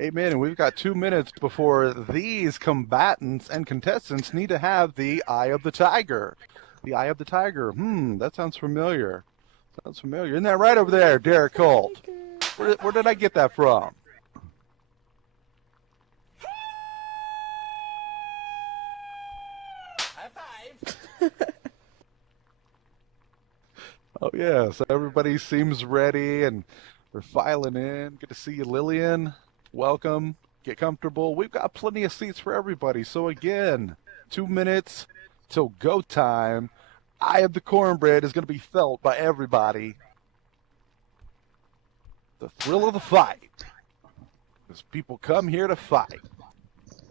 Amen. And we've got 2 minutes before these combatants and contestants need to have the Eye of the Tiger. The Eye of the Tiger. That sounds familiar. Sounds familiar. Isn't that right over there, Derek Colt? Where did I get that from? High five. Oh, yeah. So everybody seems ready and we're filing in. Good to see you, Lillian. Welcome. Get comfortable. We've got plenty of seats for everybody. So again, 2 minutes till go time. Eye of the Cornbread is going to be felt by everybody. The thrill of the fight. Because people come here to fight.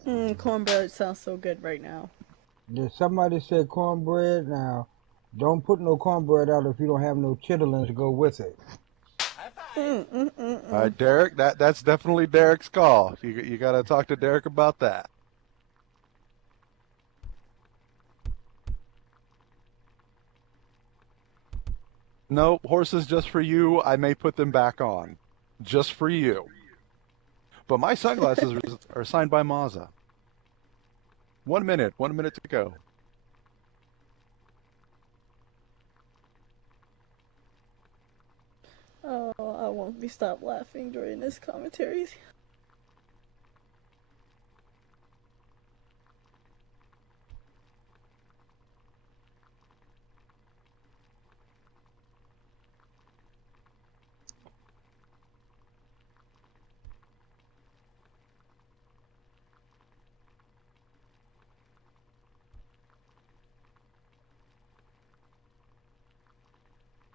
Cornbread sounds so good right now. Did somebody say cornbread? Now, don't put no cornbread out if you don't have no chitterlings to go with it. High five. All right, Derek, that's definitely Derek's call. You got to talk to Derek about that. No, horses just for you. I may put them back on. Just for you. But my sunglasses are signed by Mazza. 1 minute. 1 minute to go. Oh, I won't be stopped laughing during this commentary.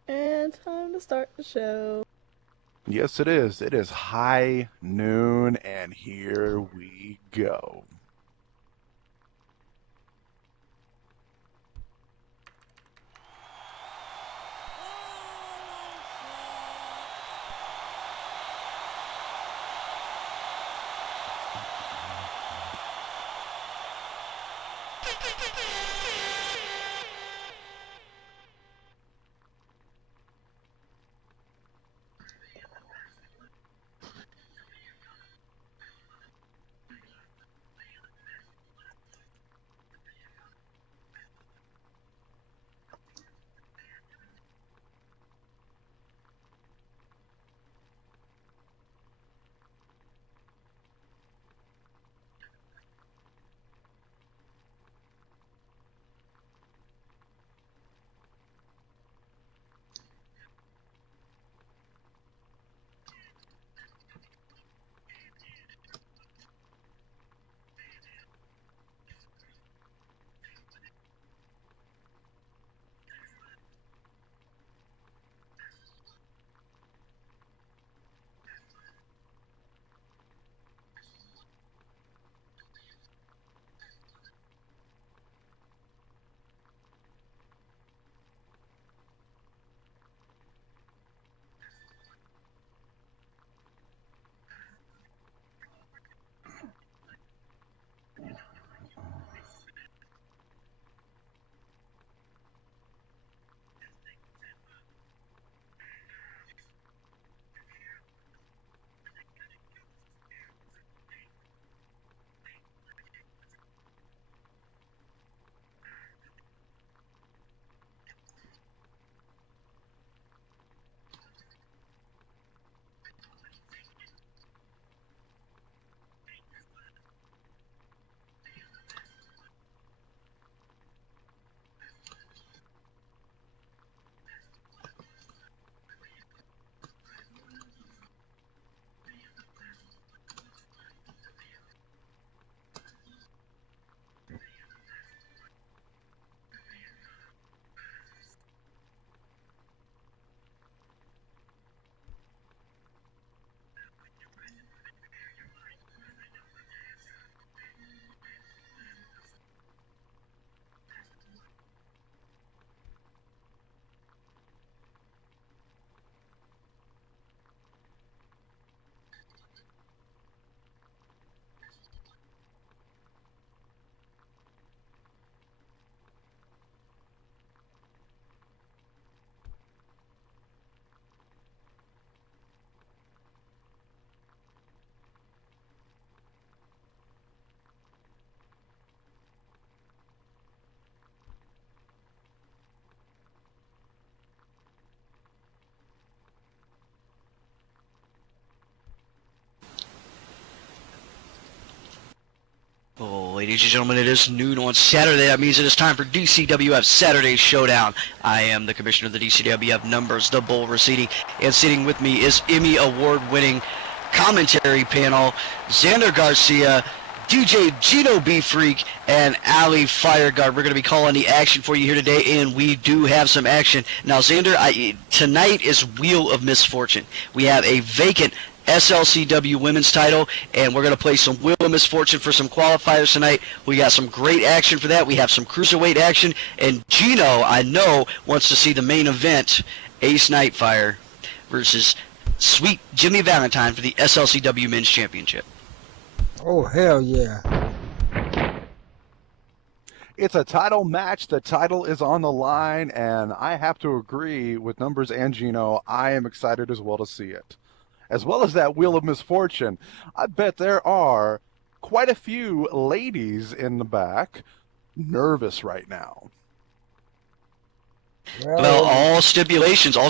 And time to start the show. Yes, it is. It is high noon, and here we go. Ladies and gentlemen, it is noon on Saturday. That means it is time for DCWF Saturday Showdown. I am the commissioner of the DCWF Numbers, the Bull Receding, and sitting with me is Emmy Award-winning commentary panel, Xander Garcia, DJ Gino B Freak, and Ali Fireguard. We're going to be calling the action for you here today, and we do have some action. Now, Xander, tonight is Wheel of Misfortune. We have a vacant SLCW women's title, and we're going to play some Wheel of Misfortune for some qualifiers tonight. We got some great action for that. We have some cruiserweight action, and Gino, I know, wants to see the main event, Ace Nightfire versus Sweet Jimmy Valentine for the SLCW Men's Championship. Oh, hell yeah. It's a title match. The title is on the line, and I have to agree with Numbers and Gino. I am excited as well to see it. As well as that Wheel of Misfortune. I bet there are quite a few ladies in the back nervous right now. Well, all stipulations are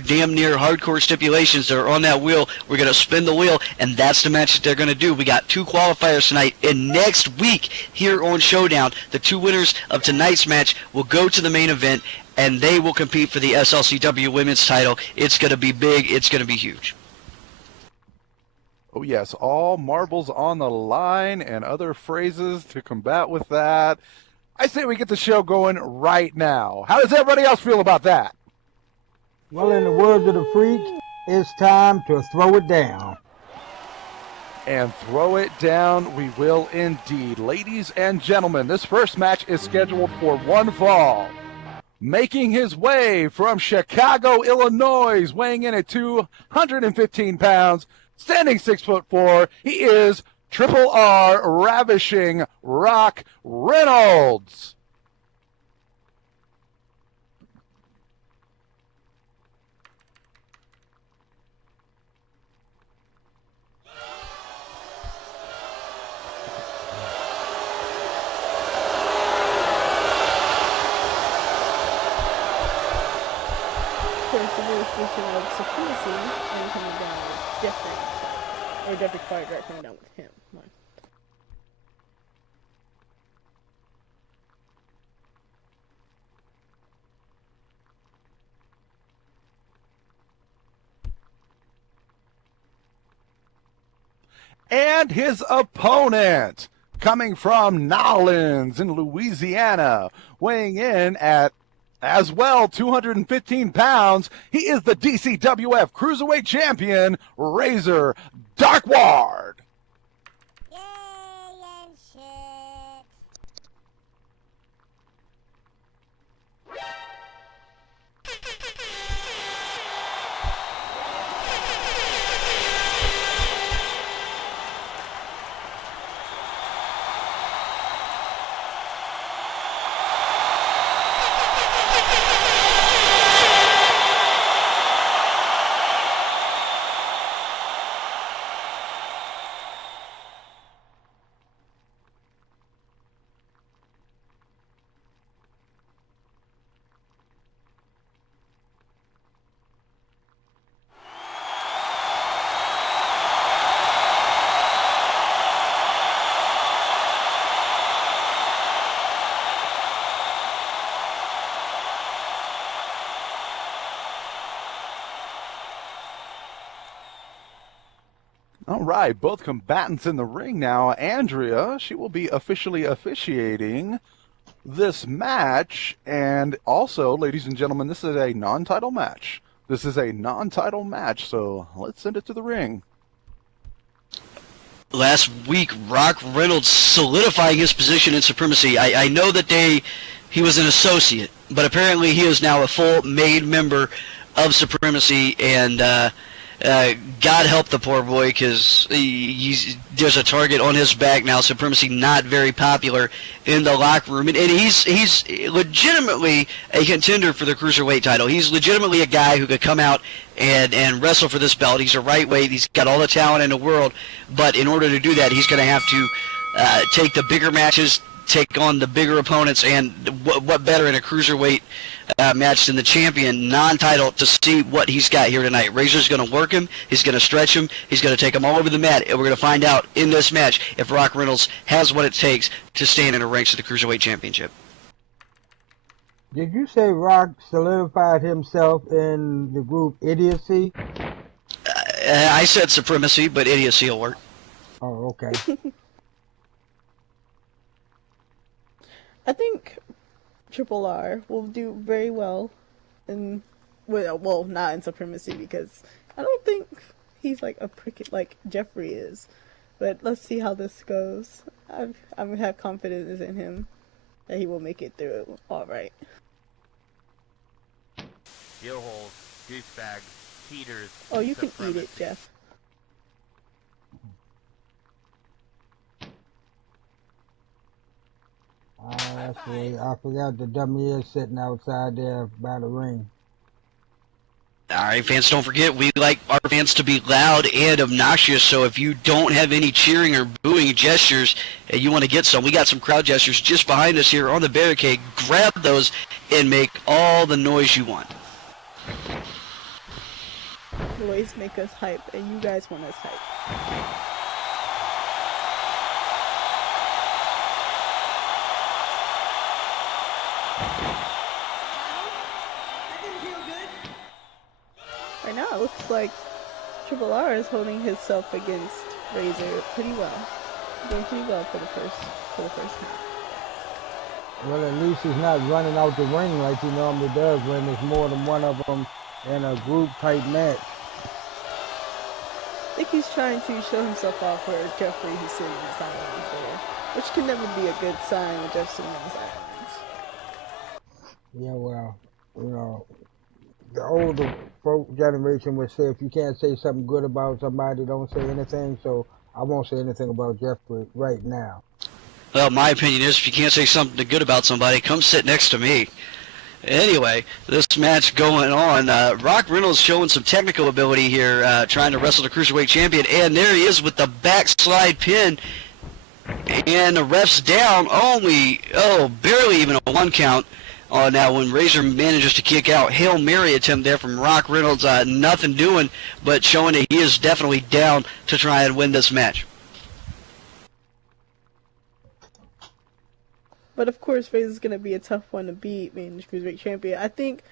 damn near hardcore stipulations that are on that wheel. We're going to spin the wheel, and that's the match that they're going to do. We got 2 qualifiers tonight, and next week here on Showdown, the 2 winners of tonight's match will go to the main event, and they will compete for the SLCW women's title. It's going to be big. It's going to be huge. Oh, yes, all marbles on the line and other phrases to combat with that. I say we get the show going right now. How does everybody else feel about that? Well, in the words of the Freak, it's time to throw it down. And throw it down we will indeed. Ladies and gentlemen, this first match is scheduled for one fall. Making his way from Chicago, Illinois, weighing in at 215 pounds, standing 6'4", he is Triple R Ravishing Rock Reynolds. Of course, the jurisdiction of supremacy and coming down with different fire guard coming down with him. And his opponent, coming from Nolens in Louisiana, weighing in at, as well, 215 pounds, he is the DCWF Cruiserweight Champion, Razor Darkward. Yay and shit. All right, both combatants in the ring now. Andrea, she will be officially officiating this match. And also, ladies and gentlemen, this is a non-title match. This is a non-title match, so let's send it to the ring. Last week, Rock Reynolds solidifying his position in Supremacy. I know that he was an associate, but apparently he is now a full made member of Supremacy, and God help the poor boy, because there's a target on his back now. Supremacy not very popular in the locker room, and he's legitimately a contender for the cruiserweight title. He's legitimately a guy who could come out and wrestle for this belt. He's a right weight. He's got all the talent in the world, but in order to do that, he's going to have to take the bigger matches, take on the bigger opponents, and what better in a cruiserweight match than the champion, non-title, to see what he's got here tonight. Razor's going to work him, he's going to stretch him, he's going to take him all over the mat, and we're going to find out in this match if Rock Reynolds has what it takes to stand in the ranks of the Cruiserweight Championship. Did you say Rock solidified himself in the group Idiocy? I said Supremacy, but Idiocy will work. Oh, okay. I think Triple R will do very well in, well, not in Supremacy, because I don't think he's like a prick like Jeffrey is. But let's see how this goes. I have confidence in him that he will make it through all right. Gill holes, douchebags, cheaters. Oh, you can eat it, Jeff. That's right. I forgot the dummy is sitting outside there by the ring. All right, fans, don't forget, we like our fans to be loud and obnoxious, so if you don't have any cheering or booing gestures and you want to get some, we got some crowd gestures just behind us here on the barricade. Grab those and make all the noise you want. Noise make us hype, and you guys want us hype. Right now, it looks like Triple R is holding himself against Razor pretty well. Doing pretty well for the first half. Well, at least he's not running out the ring like he normally does when there's more than one of them in a group-type match. I think he's trying to show himself off where Jeffrey is sitting in the sidelines there, which can never be a good sign when Jeff's sitting in the sidelines. Yeah, well, you know, the older folk generation would say if you can't say something good about somebody, don't say anything, so I won't say anything about Jeffrey right now. Well, my opinion is if you can't say something good about somebody, come sit next to me. Anyway, this match going on. Rock Reynolds showing some technical ability here, trying to wrestle the Cruiserweight Champion, and there he is with the backslide pin. And the ref's down only, barely even a 1 count. Now when Razor manages to kick out, Hail Mary attempt there from Rock Reynolds, nothing doing, but showing that he is definitely down to try and win this match. But of course, Razor's gonna be a tough one to beat, being the Cruiserweight Champion. I think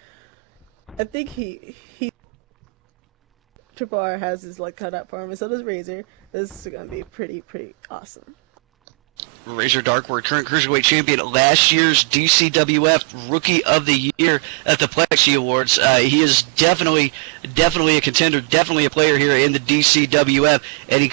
he Triple R has his luck cut out for him, and so does Razor. This is gonna be pretty awesome. Razor Darkwood, current Cruiserweight Champion, last year's DCWF Rookie of the Year at the Plexi Awards. He is definitely a contender, definitely a player here in the DCWF, and he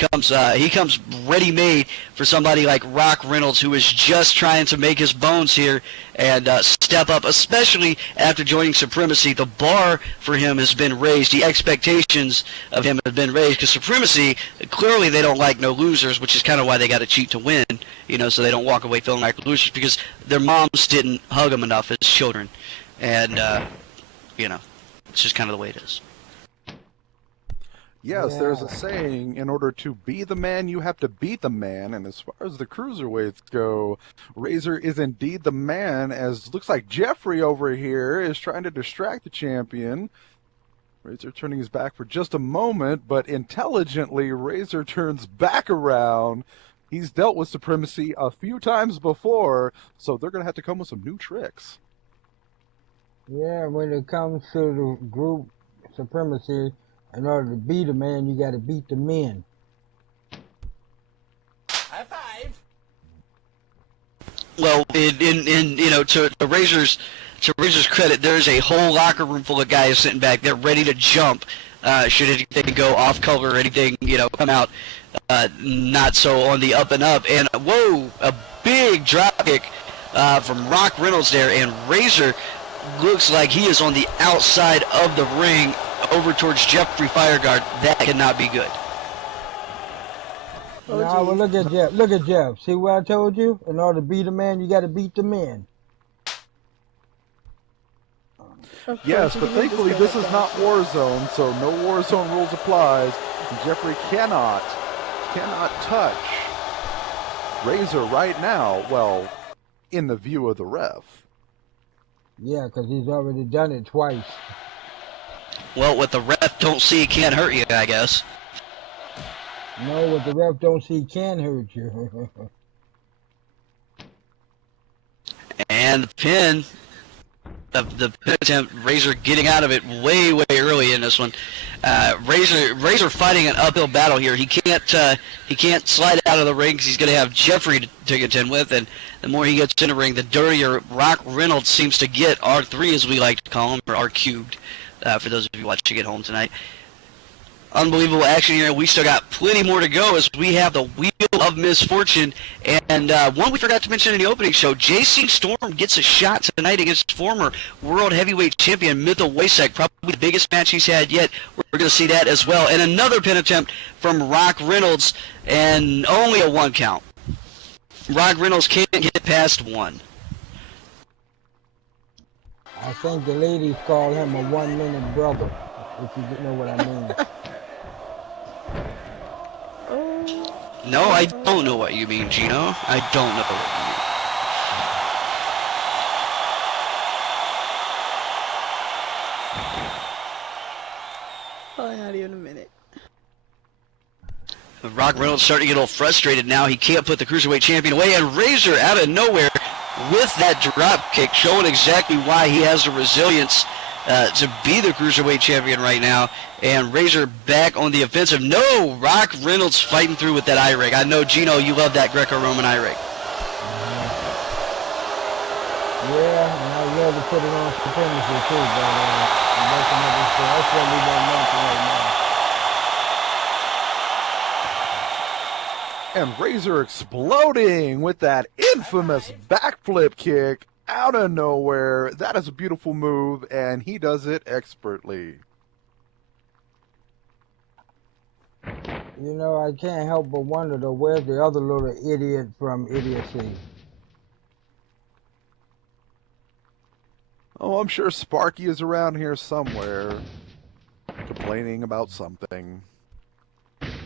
comes ready-made for somebody like Rock Reynolds, who is just trying to make his bones here and step up, especially after joining Supremacy. The bar for him has been raised. The expectations of him have been raised, because Supremacy, clearly they don't like no losers, which is kind of why they got to cheat to win, so they don't walk away feeling like losers, because their moms didn't hug them enough as children. And, it's just kind of the way it is. Yes, there's a saying, in order to be the man, you have to beat the man. And as far as the cruiserweights go, Razor is indeed the man, as looks like Jeffrey over here is trying to distract the champion. Razor turning his back for just a moment, but intelligently, Razor turns back around. He's dealt with Supremacy a few times before, so they're going to have to come with some new tricks. Yeah, when it comes to the group Supremacy, in order to be the man, you got to beat the men. High five. Well, to Razor's credit, there's a whole locker room full of guys sitting back there ready to jump. Should anything go off color or anything, come out not so on the up and up. And whoa, a big drop kick from Rock Reynolds there, and Razor looks like he is on the outside of the ring over towards Jeffrey Fireguard. That cannot be good. Well, look at Jeff. Look at Jeff. See what I told you? In order to beat a man, you got to beat the men. Yes, but thankfully this is not Warzone, so no Warzone rules applies. Jeffrey cannot touch Razor right now. Well, in the view of the ref. Yeah, because he's already done it twice. Well, what the ref don't see can't hurt you, I guess. No, what the ref don't see can hurt you. And the pin, the pin attempt, Razor getting out of it way early in this one. Razor fighting an uphill battle here. He can't slide out of the ring because he's going to have Jeffrey to contend with, and the more he gets in the ring, the dirtier Rock Reynolds seems to get. R3, as we like to call him, or R cubed, for those of you watching at home tonight. Unbelievable action here. We still got plenty more to go as we have the Wheel of Misfortune. And one we forgot to mention in the opening show, JC Storm gets a shot tonight against former World Heavyweight Champion Mithil Wasek, probably the biggest match he's had yet. We're going to see that as well. And another pin attempt from Rock Reynolds, and only a 1 count. Rock Reynolds can't get past 1. I think the ladies call him a 1-minute brother, if you know what I mean. No, I don't know what you mean, Gino. I don't know what Probably not even a minute. you mean. Rock Reynolds starting to get a little frustrated now. He can't put the Cruiserweight Champion away, and Razor out of nowhere with that drop kick, showing exactly why he has the resilience to be the Cruiserweight Champion right now. And Razor back on the offensive. No, Rock Reynolds fighting through with that eye rig. I know, Gino, you love that Greco-Roman eye rig. Yeah, and I love to put it on supremacy too, but that's what we don't mention right now. And Razor exploding with that infamous backflip kick out of nowhere. That is a beautiful move, and he does it expertly. You know, I can't help but wonder though, where's the other little idiot from Idiocy? Oh, I'm sure Sparky is around here somewhere, complaining about something.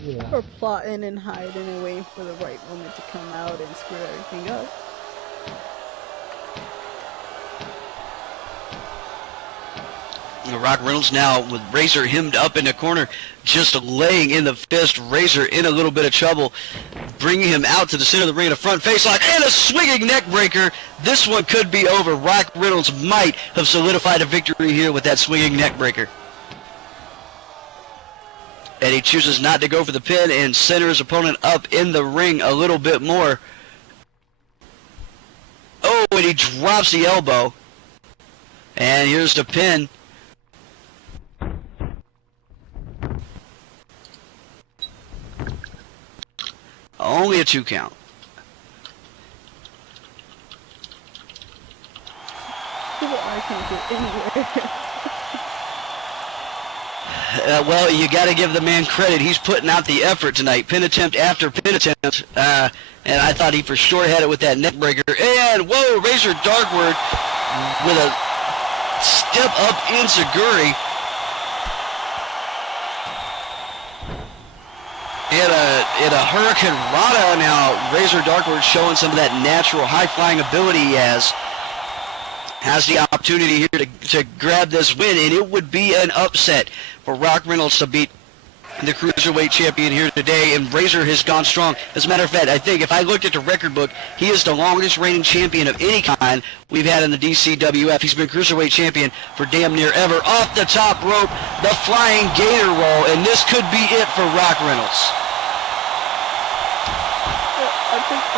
Yeah. Or plotting and hiding and waiting for the right moment to come out and screw everything up. Rock Reynolds now with Razor hemmed up in the corner, just laying in the fist. Razor in a little bit of trouble, bringing him out to the center of the ring in a front face lock and a swinging neck breaker. This one could be over. Rock Reynolds might have solidified a victory here with that swinging neck breaker. And he chooses not to go for the pin and center his opponent up in the ring a little bit more. Oh, and he drops the elbow. And here's the pin. Only a 2 count. I can't get anywhere. Well, you got to give the man credit. He's putting out the effort tonight. Pin attempt after pin attempt. And I thought he for sure had it with that neck breaker. And, whoa, Razor Darkward with a step up Enziguri. In a Hurricane Rana now. Razor Darkward showing some of that natural high-flying ability he has the opportunity here to grab this win, and it would be an upset for Rock Reynolds to beat the Cruiserweight Champion here today, and Razor has gone strong. As a matter of fact, I think if I looked at the record book, he is the longest reigning champion of any kind we've had in the DCWF. He's been Cruiserweight Champion for damn near ever. Off the top rope, the Flying Gator Roll, and this could be it for Rock Reynolds. I think he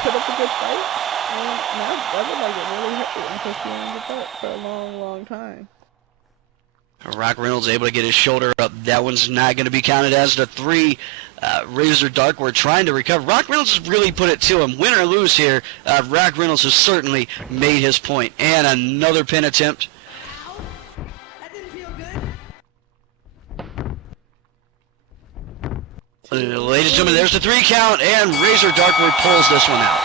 put up a good fight. And now that looked like it really hurt him because he only did that for a long time. Rock Reynolds able to get his shoulder up. That one's not going to be counted as the 3. Razor Darkward trying to recover. Rock Reynolds has really put it to him. Win or lose here, Rock Reynolds has certainly made his point. And another pin attempt. That didn't feel good. Ladies and gentlemen, there's the 3 count, and Razor Darkward pulls this one out.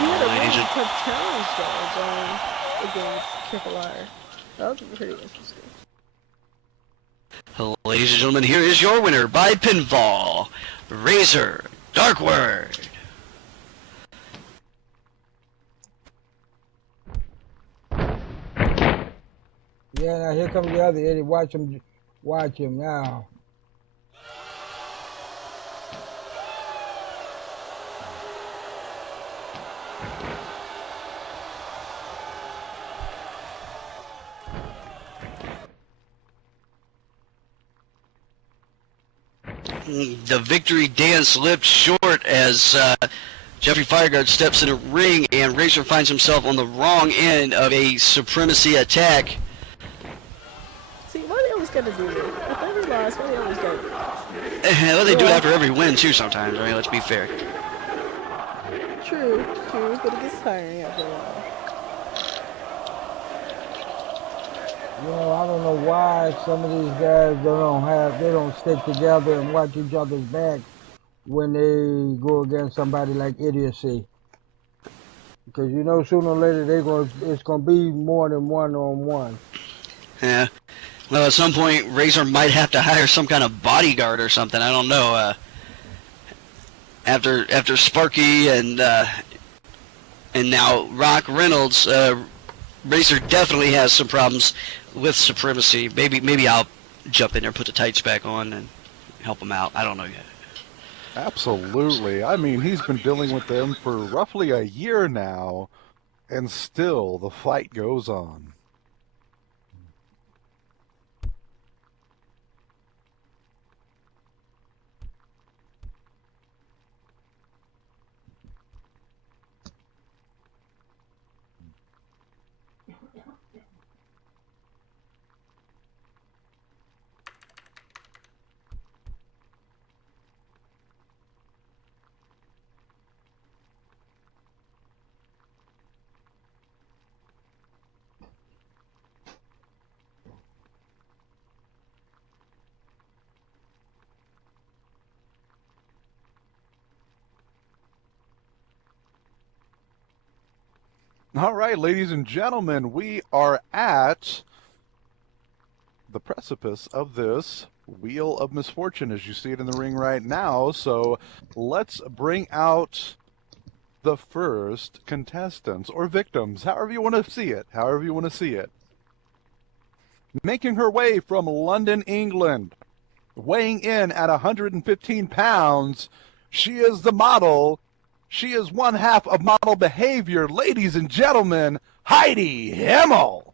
He had a really tough challenge though against Triple R. That was pretty interesting. Ladies and gentlemen, here is your winner by pinfall, Razor Darkward. Yeah, now here comes the other idiot. Watch him now. The victory dance slipped short as Jeffrey Fireguard steps in a ring, and Razor finds himself on the wrong end of a supremacy attack. See, why they always gotta do this? After every loss, why they always gotta do this? Well, they do it after every win, too, sometimes. I mean, let's be fair. True, but it gets tiring after a while. You know, I don't know why some of these guys they don't stick together and watch each other's back when they go against somebody like Idiocy. Because you know sooner or later it's gonna be more than one-on-one. Yeah. Well, at some point, Razor might have to hire some kind of bodyguard or something. I don't know. After Sparky and now Rock Reynolds, Razor definitely has some problems with supremacy. Maybe I'll jump in there, put the tights back on, and help him out. I don't know yet. Absolutely. I mean, he's been dealing with them for roughly a year now, and still the fight goes on. All right, ladies and gentlemen, we are at the precipice of this Wheel of Misfortune as you see it in the ring right now. So let's bring out the first contestants or victims, however you want to see it. Making her way from London, England, weighing in at 115 pounds, she is the model. She is one half of Model Behavior. Ladies and gentlemen, Heidi Himmel.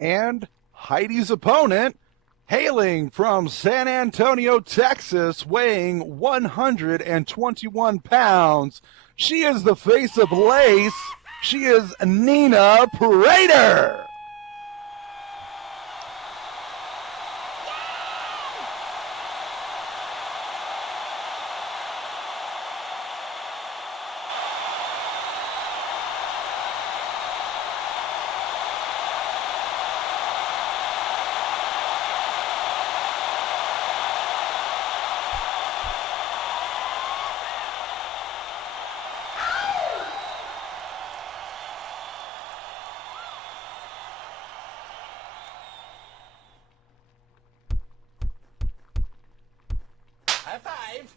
And Heidi's opponent, hailing from San Antonio, Texas, weighing 121 pounds. She is the face of Lace. She is Nina Prater. High five.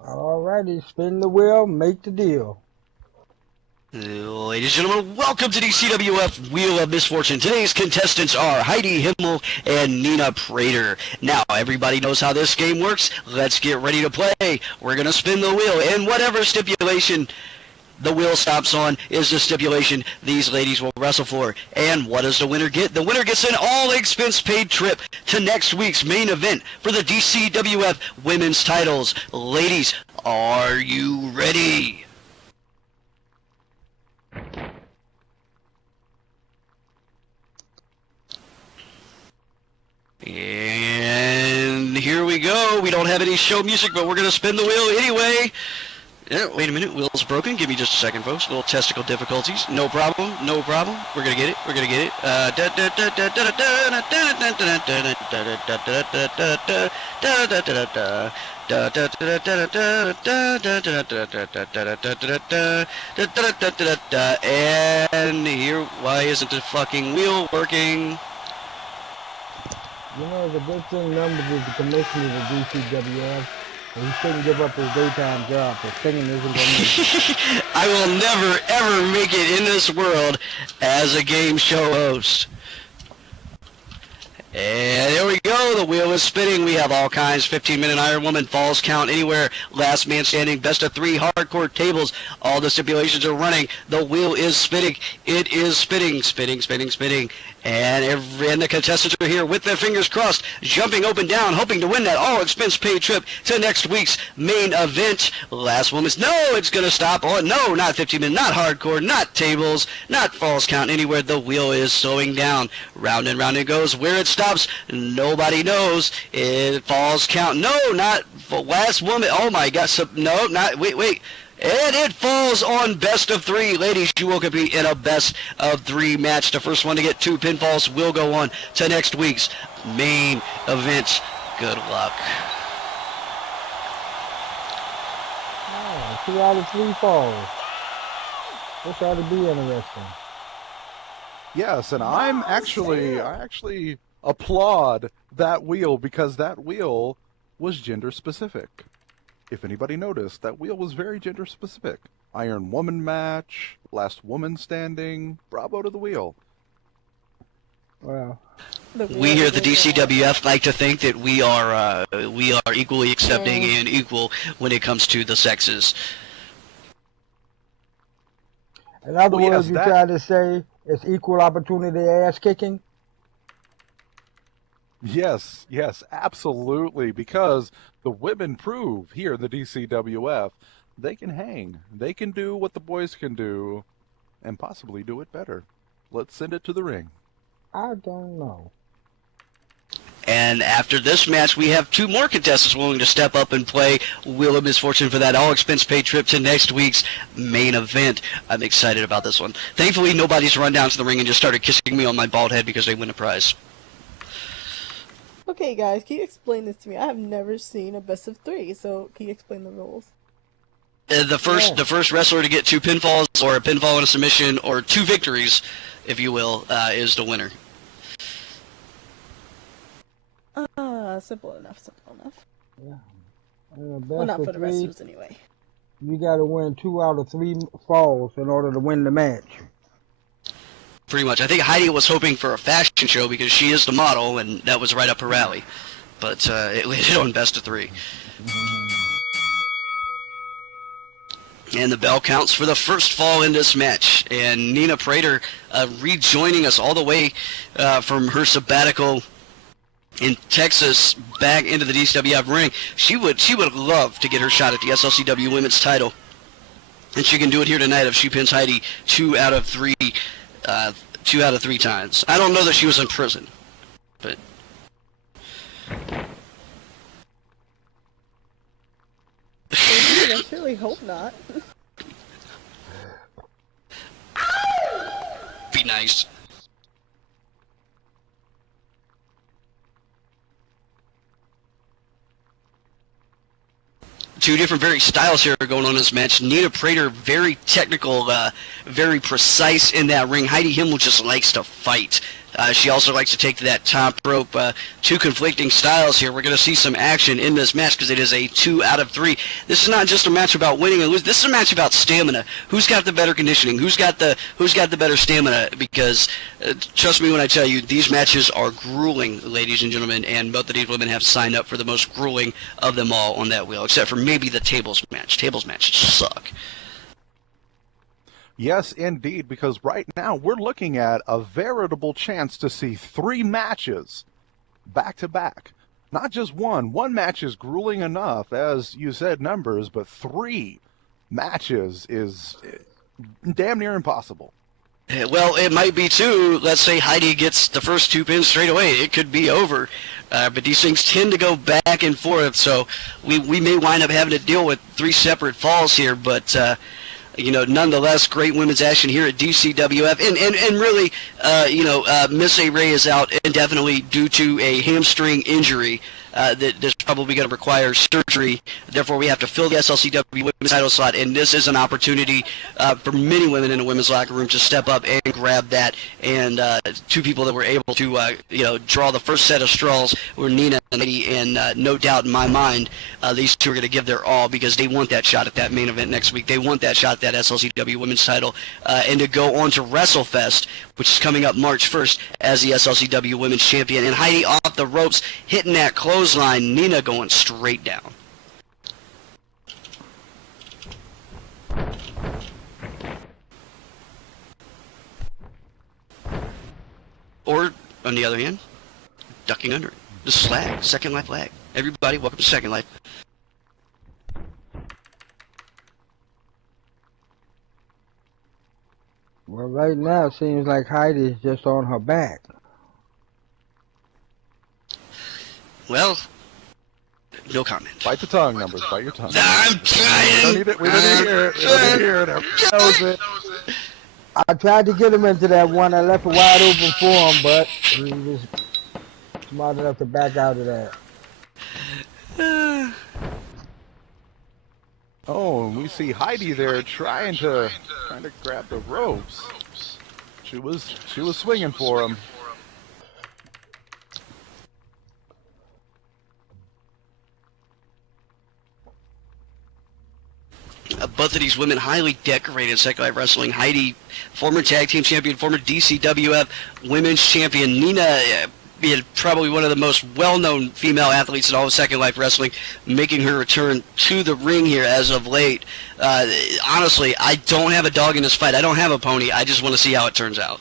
Alrighty, spin the wheel, make the deal. Ladies and gentlemen, welcome to DCWF Wheel of Misfortune. Today's contestants are Heidi Himmel and Nina Prater. Now, everybody knows how this game works. Let's get ready to play. We're going to spin the wheel, and whatever stipulation the wheel stops on is the stipulation these ladies will wrestle for. And what does the winner get? The winner gets an all-expense-paid trip to next week's main event for the DCWF Women's Titles. Ladies, are you ready? And here we go. We don't have any show music, but we're going to spin the wheel anyway. Wait a minute, wheel's broken. Give me just a second, folks. Little testicle difficulties. No problem, no problem. We're gonna get it. We're gonna get it. And here, why isn't the fucking wheel working? You know, the big thing numbers is the commissioner of the DCWF. He shouldn't give up his daytime job, but singing isn't going to make it. I will never, ever make it in this world as a game show host. And there we go. The wheel is spinning. We have all kinds. 15-minute Iron Woman, falls count anywhere, last man standing, best of 3 hardcore tables. All the stipulations are running. The wheel is spinning. It is spinning, spinning, spinning, spinning. And the contestants are here with their fingers crossed, jumping up and down, hoping to win that all-expense-paid trip to next week's main event. Last woman's, no, it's going to stop. Oh, no, not 15-minute, not hardcore, not tables, not falls count anywhere. The wheel is slowing down. Round and round it goes. Where it stops, nobody knows. It falls count. No, not last woman. Oh, my God. No, not, wait. And it falls on best of 3. Ladies, you will compete in a best of 3 match. The first one to get 2 pinfalls will go on to next week's main event. Good luck. Oh, 2 out of 3 falls. This ought to be interesting. Yes, and I actually applaud that wheel because that wheel was gender specific. If anybody noticed, that wheel was very gender specific. Iron Woman match, last woman standing, bravo to the wheel. Well, we here at the DCWF like to think that we are equally accepting and equal when it comes to the sexes. in other Well, words, yes, you that- try to say it's equal opportunity ass kicking? Yes, absolutely, because the women prove here in the DCWF they can hang. They can do what the boys can do and possibly do it better. Let's send it to the ring. I don't know. And after this match, we have 2 more contestants willing to step up and play Wheel of Misfortune for that all-expense-paid trip to next week's main event. I'm excited about this one. Thankfully, nobody's run down to the ring and just started kissing me on my bald head because they win a prize. Okay, guys, can you explain this to me? I have never seen a best of 3, so can you explain the rules? The first wrestler to get 2 pinfalls or a pinfall and a submission or 2 victories, if you will, is the winner. Simple enough. Yeah. Well, Best not of for the 3, wrestlers anyway. you got to win 2 out of 3 falls in order to win the match. Pretty much. I think Heidi was hoping for a fashion show because she is the model, and that was right up her alley. But it landed on best of 3. And the bell counts for the first fall in this match. And Nina Prater rejoining us all the way from her sabbatical in Texas back into the DCWF ring. She would love to get her shot at the SLCW Women's title. And she can do it here tonight if she pins Heidi 2 out of 3 times. I don't know that she was in prison, but really hope not. Be nice. Two different very styles here going on in this match. Nina Prater, very technical, very precise in that ring. Heidi Himmel just likes to fight. She also likes to take to that top rope. Two conflicting styles here. We're going to see some action in this match because it is a 2 out of 3. This is not just a match about winning and losing. This is a match about stamina. Who's got the better conditioning? Who's got the better stamina? Because trust me when I tell you, these matches are grueling, ladies and gentlemen, and both of these women have signed up for the most grueling of them all on that wheel, except for maybe the tables match. Tables matches suck. Yes, indeed, because right now we're looking at a veritable chance to see 3 matches back to back. Not just one. One match is grueling enough, as you said, numbers, but 3 matches is damn near impossible. Well, it might be too. Let's say Heidi gets the first 2 pins straight away. It could be over. But these things tend to go back and forth, so we may wind up having to deal with 3 separate falls here, but nonetheless, great women's action here at DCWF. And really, Miss A. Ray is out indefinitely due to a hamstring injury that's probably going to require surgery. Therefore, we have to fill the SLCW women's title slot, and this is an opportunity for many women in the women's locker room to step up and grab that. And 2 people that were able to, draw the first set of straws were Nina and Heidi, and no doubt in my mind, these 2 are going to give their all because they want that shot at that main event next week. They want that shot at that SLCW women's title, and to go on to WrestleFest, which is coming up March 1st as the SLCW women's champion. And Heidi off the ropes, hitting that clothesline. Nina going straight down. Or, on the other hand, ducking under it. The slag, Second Life lag. Everybody, welcome to Second Life. Well, right now it seems like Heidi's just on her back. Well, no comment. Bite the tongue, numbers. Bite your tongue. I'm trying. We don't need it. We didn't hear it. We didn't hear it. Everybody knows it. I tried to get him into that one. I left it wide open for him, but he was smart enough to back out of that. Oh, and we see Heidi there trying to grab the ropes. She was swinging for him. Both of these women highly decorated in Second Life Wrestling. Heidi, former tag team champion, former DCWF women's champion. Nina, probably one of the most well-known female athletes in all of Second Life Wrestling, making her return to the ring here as of late. Honestly, I don't have a dog in this fight. I don't have a pony. I just want to see how it turns out.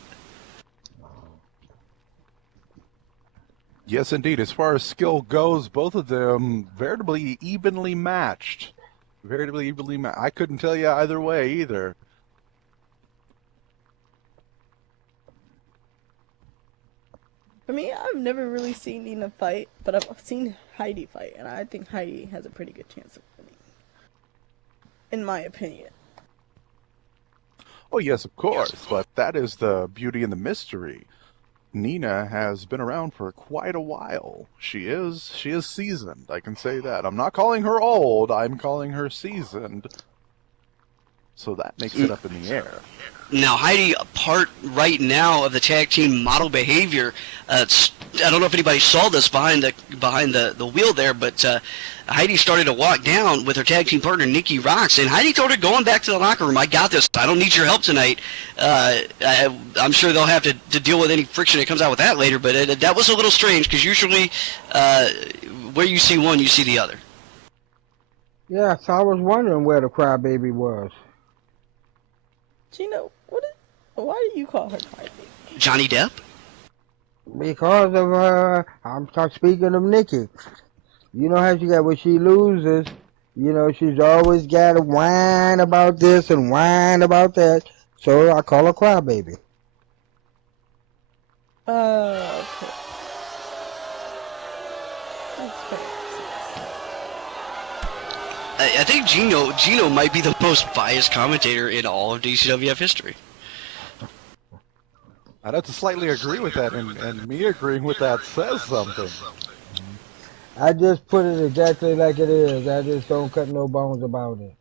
Yes, indeed. As far as skill goes, both of them veritably evenly matched. Veritably evenly matched. I couldn't tell you either way either. For me, I've never really seen Nina fight, but I've seen Heidi fight, and I think Heidi has a pretty good chance of winning, in my opinion. Oh, yes, of course, but that is the beauty and the mystery. Nina has been around for quite a while. She is seasoned, I can say that. I'm not calling her old, I'm calling her seasoned. So that makes it up in the air. Now, Heidi, a part right now of the tag team model behavior. I don't know if anybody saw this behind the wheel there, but Heidi started to walk down with her tag team partner, Nikki Rocks, and Heidi told her, going back to the locker room, I got this. I don't need your help tonight. I'm sure they'll have to deal with any friction that comes out with that later, but that was a little strange, because usually where you see one, you see the other. Yeah, so I was wondering where the crybaby was. Gino, why do you call her crybaby? Johnny Depp? Because of I'm speaking of Nikki. You know how she got, when she loses, she's always got to whine about this and whine about that. So I call her crybaby. Okay. That's fair. I think Gino might be the most biased commentator in all of DCWF history. I'd have to slightly agree with that, and me agreeing with that says something. I just put it exactly like it is. I just don't cut no bones about it.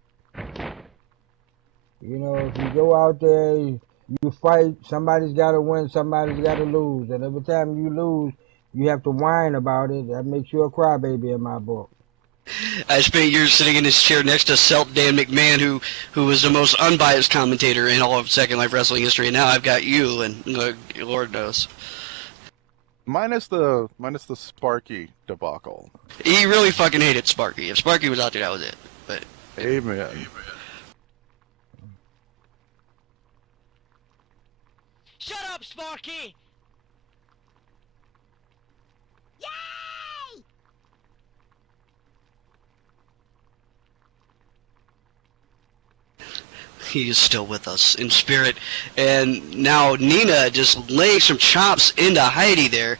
You know, if you go out there, you fight, somebody's got to win, somebody's got to lose. And every time you lose, you have to whine about it. That makes you a crybaby in my book. I spent years sitting in this chair next to Selt Dan McMahon, who was the most unbiased commentator in all of Second Life Wrestling history, and now I've got you, and Lord knows. Minus the Sparky debacle. He really fucking hated Sparky. If Sparky was out there, that was it. But Amen. Shut up, Sparky! Yay! he is still with us in spirit. And now Nina just laying some chops into Heidi there.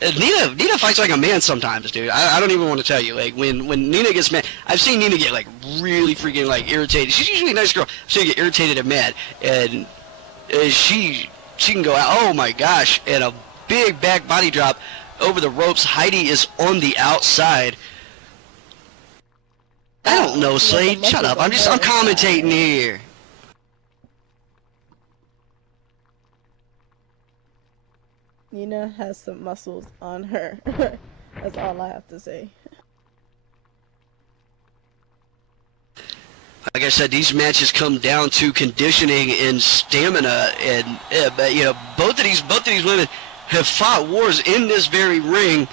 Nina fights like a man sometimes, dude. I don't even want to tell you. Like, when Nina gets mad, I've seen Nina get, like, really freaking, like, irritated. She's usually a nice girl. I've seen her get irritated and mad. And she can go out, oh my gosh, and a big back body drop over the ropes. Heidi is on the outside. I don't know, Slade. Shut up. I'm commentating here. Nina has some muscles on her. That's all I have to say. Like I said, these matches come down to conditioning and stamina, and you know, both of these women have fought wars in this very ring,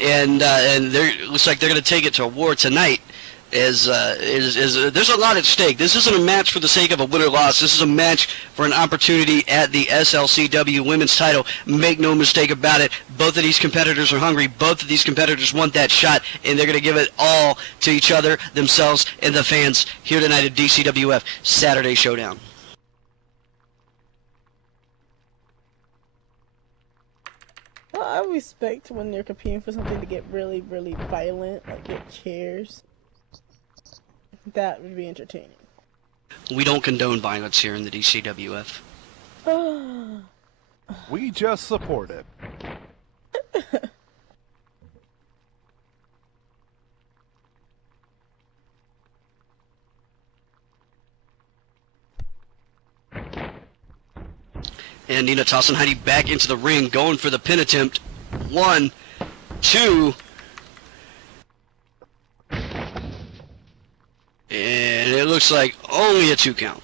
and it looks like they're going to take it to a war tonight. There's a lot at stake. This isn't a match for the sake of a win or loss. This is a match for an opportunity at the SLCW women's title. Make no mistake about it. Both of these competitors are hungry. Both of these competitors want that shot, and they're going to give it all to each other, themselves, and the fans here tonight at DCWF Saturday Showdown. Well, I respect when they're competing for something to get really, really violent, like get chairs. That would be entertaining. We don't condone violence here in the DCWF. We just support it. And Nina tossing Heidi back into the ring, going for the pin attempt. 1, 2... And it looks like only a 2 count.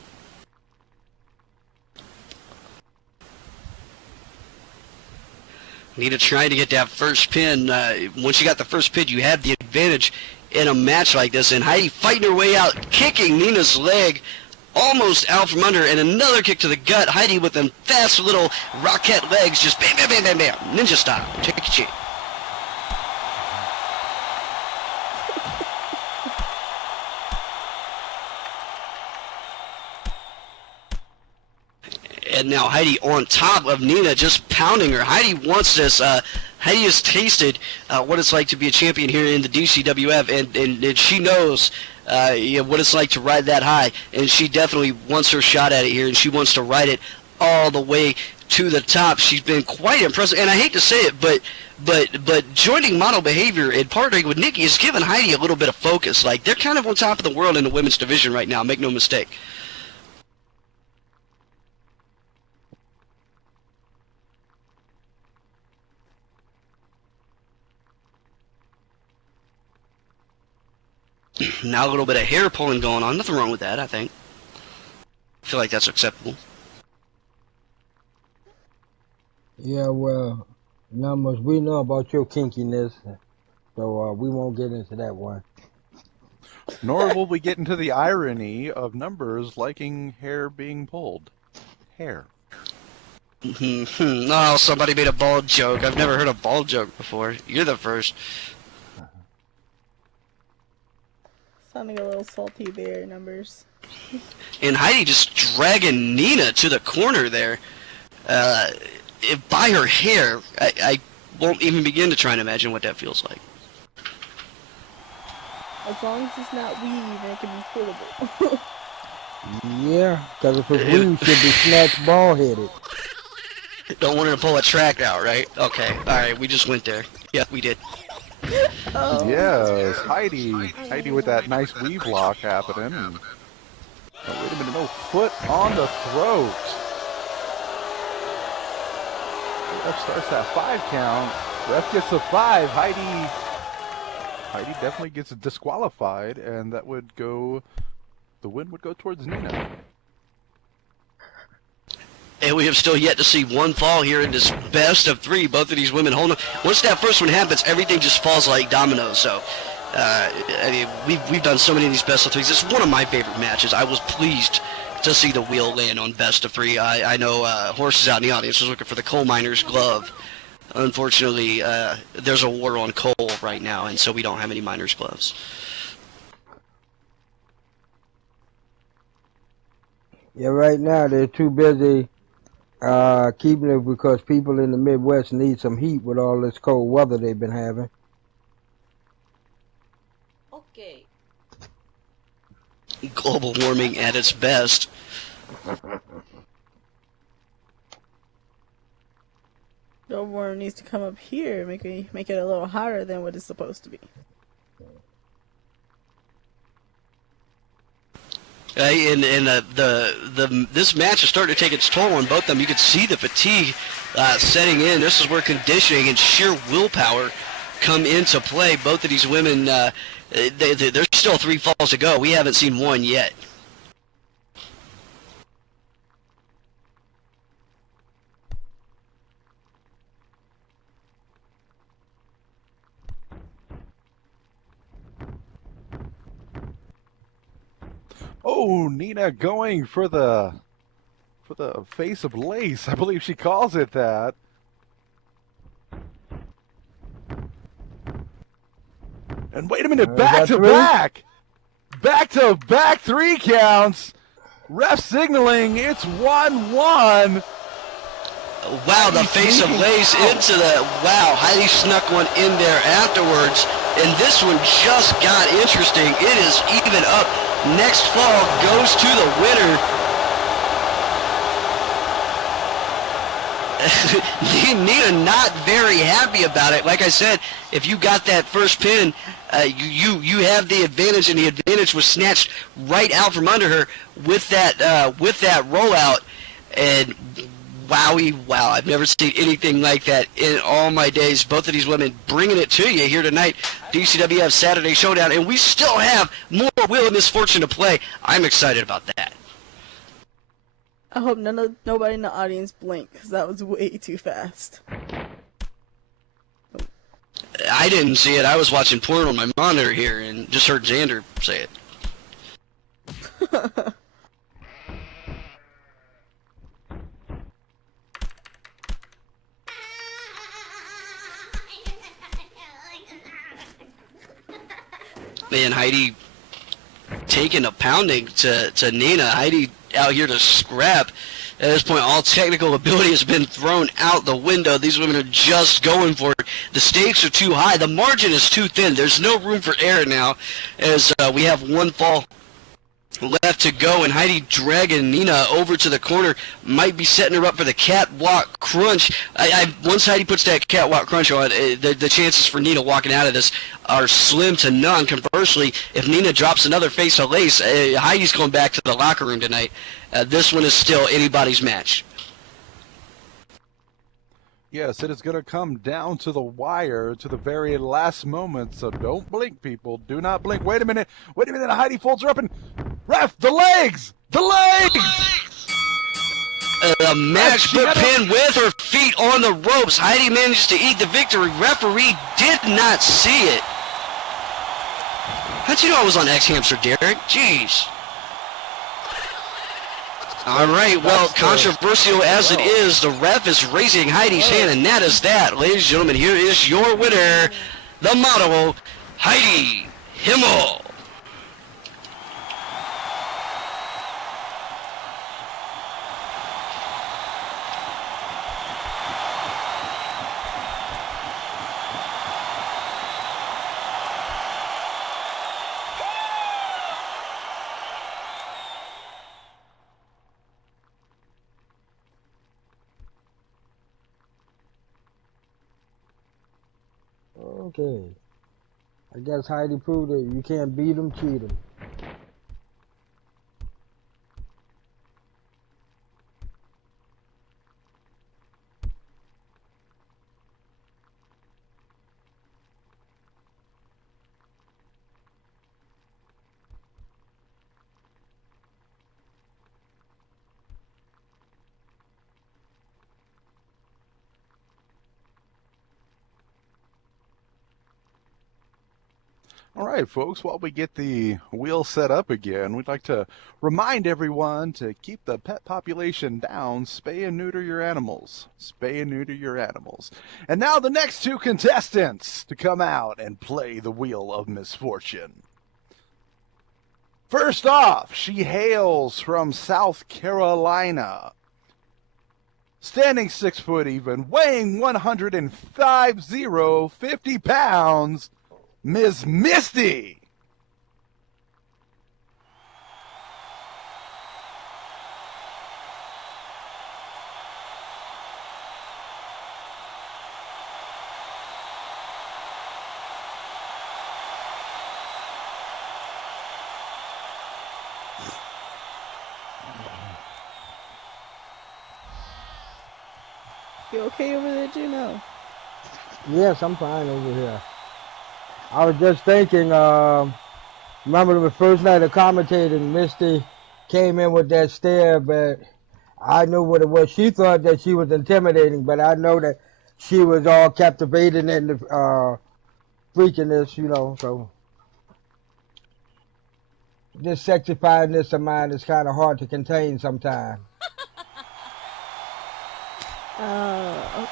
Nina trying to get that first pin. Once you got the first pin, you have the advantage in a match like this. And Heidi fighting her way out, kicking Nina's leg almost out from under, and another kick to the gut. Heidi with them fast little rocket legs, just bam, bam, bam, bam, bam. Ninja style. Check it, check. And now Heidi on top of Nina, just pounding her. Heidi wants this. Heidi has tasted what it's like to be a champion here in the DCWF, and she knows what it's like to ride that high. And she definitely wants her shot at it here, and she wants to ride it all the way to the top. She's been quite impressive, and I hate to say it, but joining Model Behavior and partnering with Nikki has given Heidi a little bit of focus. Like, they're kind of on top of the world in the women's division right now, make no mistake. Now a little bit of hair pulling going on. Nothing wrong with that, I think. I feel like that's acceptable. Yeah, well, Numbers, we know about your kinkiness, so we won't get into that one. Nor will we get into the irony of Numbers liking hair being pulled. Hair. Oh, somebody made a bald joke. I've never heard a bald joke before. You're the first. Sounding a little salty there, Numbers. And Heidi just dragging Nina to the corner there. By her hair, I won't even begin to try and imagine what that feels like. As long as it's not weave and it can be pullable. Yeah, because if it's weed, should be snatched ball-headed. Don't want her to pull a track out, right? Okay. All right. We just went there. Yeah, we did. Oh. Yes, Heidi. Heidi with that nice weave lock happening. Oh, wait a minute, no, foot on the throat. Ref starts that 5 count. Ref gets the 5. Heidi definitely gets disqualified, and that would go, the win would go towards Nina. And we have still yet to see one fall here in this best of 3. Both of these women holding. Once that first one happens, everything just falls like dominoes. So, I mean, we've done so many of these best of 3s. This is one of my favorite matches. I was pleased to see the wheel land on best of 3. I know Horse is out in the audience was looking for the coal miner's glove. Unfortunately, there's a war on coal right now, and so we don't have any miner's gloves. Yeah, right now they're too busy keeping it because people in the Midwest need some heat with all this cold weather they've been having. Okay. Global warming at its best. The worm needs to come up here, make it a little hotter than what it's supposed to be. And this match is starting to take its toll on both of them. You can see the fatigue setting in. This is where conditioning and sheer willpower come into play. Both of these women, there's still 3 falls to go. We haven't seen one yet. Oh, Nina going for the face of lace. I believe she calls it that. And wait a minute, back to back. Back to back 3 counts. Ref signaling it's 1-1. Wow, the face of lace into the, wow, Heidi snuck one in there afterwards. And this one just got interesting. It is even up. Next fall goes to the winner. Nina not very happy about it. Like I said, if you got that first pin, you have the advantage, and the advantage was snatched right out from under her with that rollout. And wowie, wow, I've never seen anything like that in all my days. Both of these women bringing it to you here tonight, DCWF Saturday Showdown, and we still have more Wheel of Misfortune to play. I'm excited about that. I hope nobody in the audience blinked, because that was way too fast. I didn't see it. I was watching porn on my monitor here and just heard Xander say it. Man, Heidi taking a pounding to Nina. Heidi out here to scrap. At this point, all technical ability has been thrown out the window. These women are just going for it. The stakes are too high. The margin is too thin. There's no room for error now, as we have 1 fall left to go, and Heidi dragging Nina over to the corner, might be setting her up for the catwalk crunch. Once Heidi puts that catwalk crunch on, the chances for Nina walking out of this are slim to none. Conversely, if Nina drops another face of lace, Heidi's going back to the locker room tonight. This one is still anybody's match. Yes, it is going to come down to the wire, to the very last moment, so don't blink, people. Do not blink. Wait a minute. Heidi folds her up, and ref, the legs! The legs! A match put pin with her feet on the ropes. Heidi managed to eat the victory. Referee did not see it. How'd you know I was on X-Hamster, Derek? Jeez. All right, well, controversial as it is, the ref is raising Heidi's hand, and that is that. Ladies and gentlemen, here is your winner, the model, Heidi Himmel. Okay. I guess Heidi proved that you can't beat them, cheat them. All right, folks, while we get the wheel set up again, we'd like to remind everyone to keep the pet population down, spay and neuter your animals. Spay and neuter your animals. And now the next two contestants to come out and play the Wheel of Misfortune. First off, she hails from South Carolina. Standing 6 foot even, weighing 50 pounds, Miss Misty. You okay over there, Juno? Yes, I'm fine over here. I was just thinking, remember the first night of commentating, Misty came in with that stare, but I knew what it was. She thought that she was intimidating, but I know that she was all captivating in the freakiness, you know, so this sexifiedness of mine is kind of hard to contain sometimes. Oh.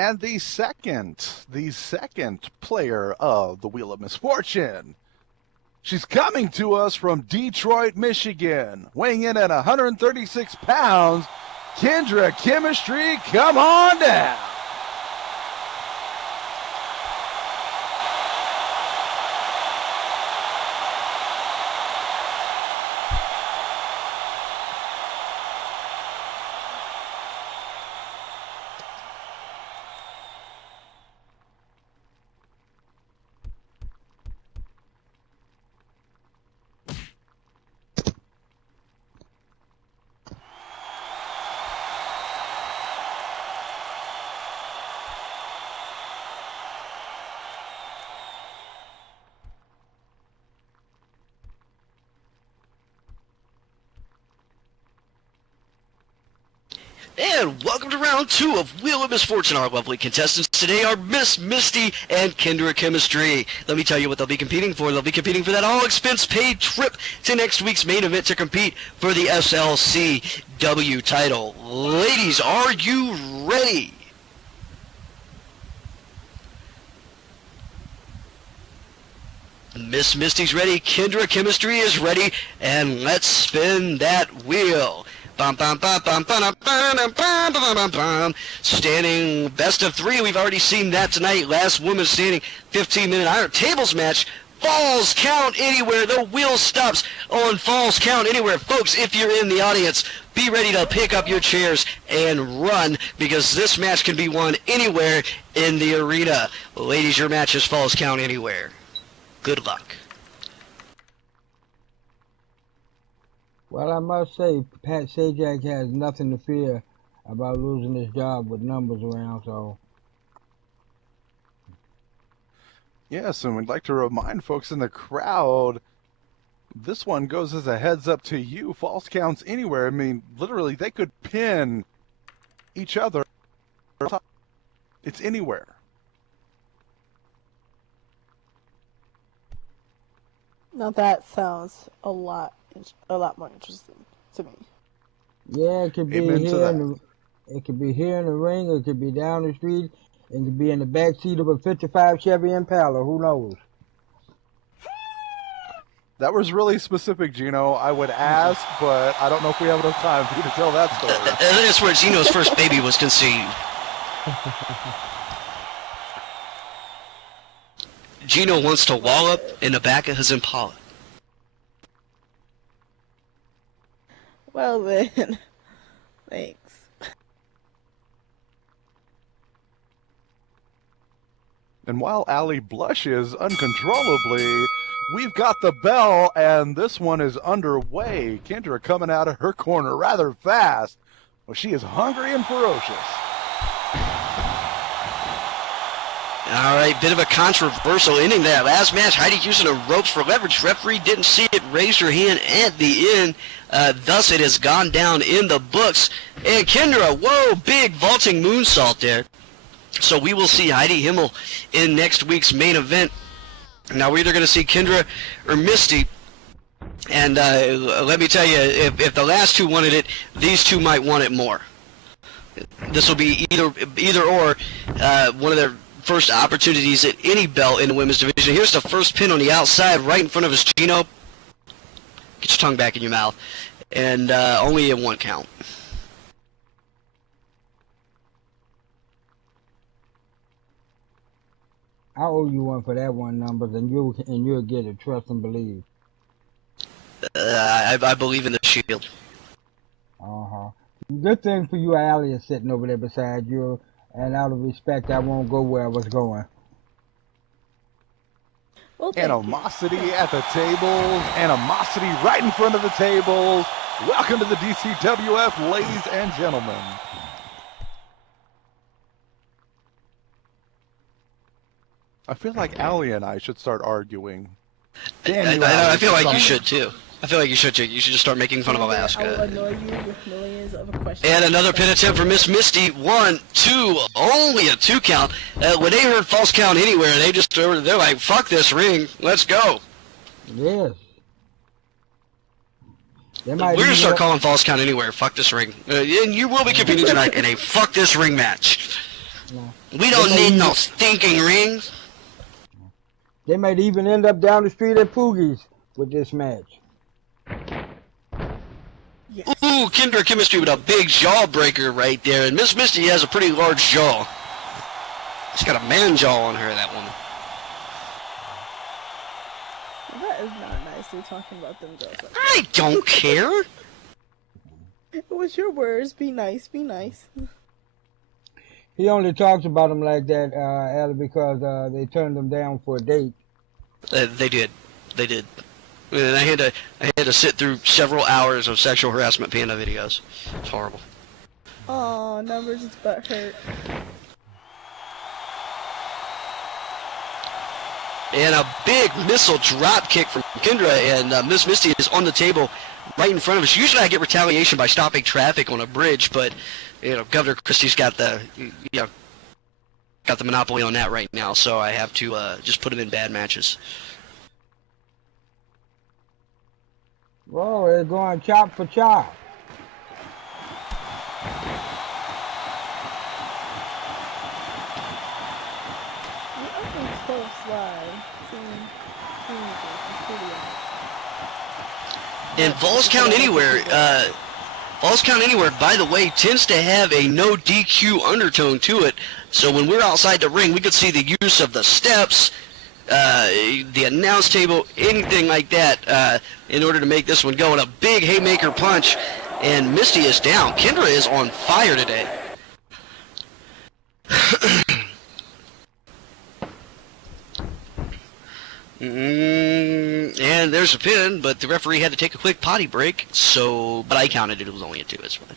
And the second player of the Wheel of Misfortune. She's coming to us from Detroit, Michigan, weighing in at 136 pounds. Kendra Chemistry, come on down. And welcome to round 2 of Wheel of Misfortune. Our lovely contestants today are Miss Misty and Kendra Chemistry. Let me tell you what they'll be competing for. They'll be competing for that all-expense-paid trip to next week's main event to compete for the SLCW title. Ladies, are you ready? Miss Misty's ready, Kendra Chemistry is ready, and let's spin that wheel. Standing best of 3, we've already seen that tonight. Last woman standing 15-minute iron tables match. Falls count anywhere. The wheel stops on falls count anywhere. Folks, if you're in the audience, be ready to pick up your chairs and run, because this match can be won anywhere in the arena. Ladies, your match is falls count anywhere. Good luck. Well, I must say, Pat Sajak has nothing to fear about losing his job with numbers around, so. Yes, and we'd like to remind folks in the crowd, this one goes as a heads up to you. False counts anywhere. I mean, literally, they could pin each other. It's anywhere. Now that sounds a lot more interesting to me. Yeah, it could be Amen to here that. It could be here in the ring, it could be down the street, it could be in the back seat of a 55 Chevy Impala. Who knows? That was really specific, Gino. I would ask, but I don't know if we have enough time for you to tell that story. That's where Gino's first baby was conceived. Gino wants to wallop in the back of his Impala. Well then, thanks. And while Allie blushes uncontrollably, we've got the bell, and this one is underway. Kendra coming out of her corner rather fast. Well, she is hungry and ferocious. All right, bit of a controversial ending that last match. Heidi using the ropes for leverage. Referee didn't see it, raised her hand at the end. Thus, it has gone down in the books. And Kendra, whoa, big vaulting moonsault there. So we will see Heidi Himmel in next week's main event. Now, we're either going to see Kendra or Misty. And let me tell you, if the last two wanted it, these two might want it more. This will be either or one of their first opportunities at any belt in the women's division. Here's the first pin on the outside, right in front of us, Gino. Get your tongue back in your mouth. And only in one count. I owe you one for that one, Numbers, and you'll get it. Trust and believe. I believe in the Shield. Good thing for you, Allie is sitting over there beside you, and out of respect, I won't go where I was going. Well, thank Animosity at the tables, animosity right in front of the tables. Welcome to the DCWF, ladies and gentlemen. I feel like Allie and I should start arguing. I feel like you should too. I feel like you should too. You should just start making fun of I will Alaska. annoy you with millions of questions. And another pin attempt for Miss Misty. 1, 2, only a 2 count. When they heard false count anywhere, they're like, fuck this ring, let's go. Yes. We're gonna start calling false count anywhere. Fuck this ring. And you will be competing tonight in a fuck this ring match. No. We don't need no stinking rings. They might even end up down the street at Poogie's with this match. Yes. Ooh, Kendra chemistry with a big jawbreaker right there. And Miss Misty has a pretty large jaw. She's got a man jaw on her, that woman. That is not nice. You're talking about them girls like that. I don't care. It was your words. Be nice. Be nice. He only talks about them like that, Allie, because they turned him down for a date. They did. And I had to sit through several hours of sexual harassment Panda videos. It's horrible. Aw, Numbers' butt hurt. And a big missile drop kick from Kendra, and Miss Misty is on the table right in front of us. Usually I get retaliation by stopping traffic on a bridge, but Governor Christie's got the monopoly on that right now, so I have to just put him in bad matches. Whoa, they're going chop for chop. So slide. And Falls Count Anywhere, by the way, tends to have a no DQ undertone to it. So when we're outside the ring, we could see the use of the steps, the announce table, anything like that, in order to make this one go. And a big haymaker punch, and Misty is down. Kendra is on fire today. And there's a pin, but the referee had to take a quick potty break, but I counted it. It was only a 2. It's fine.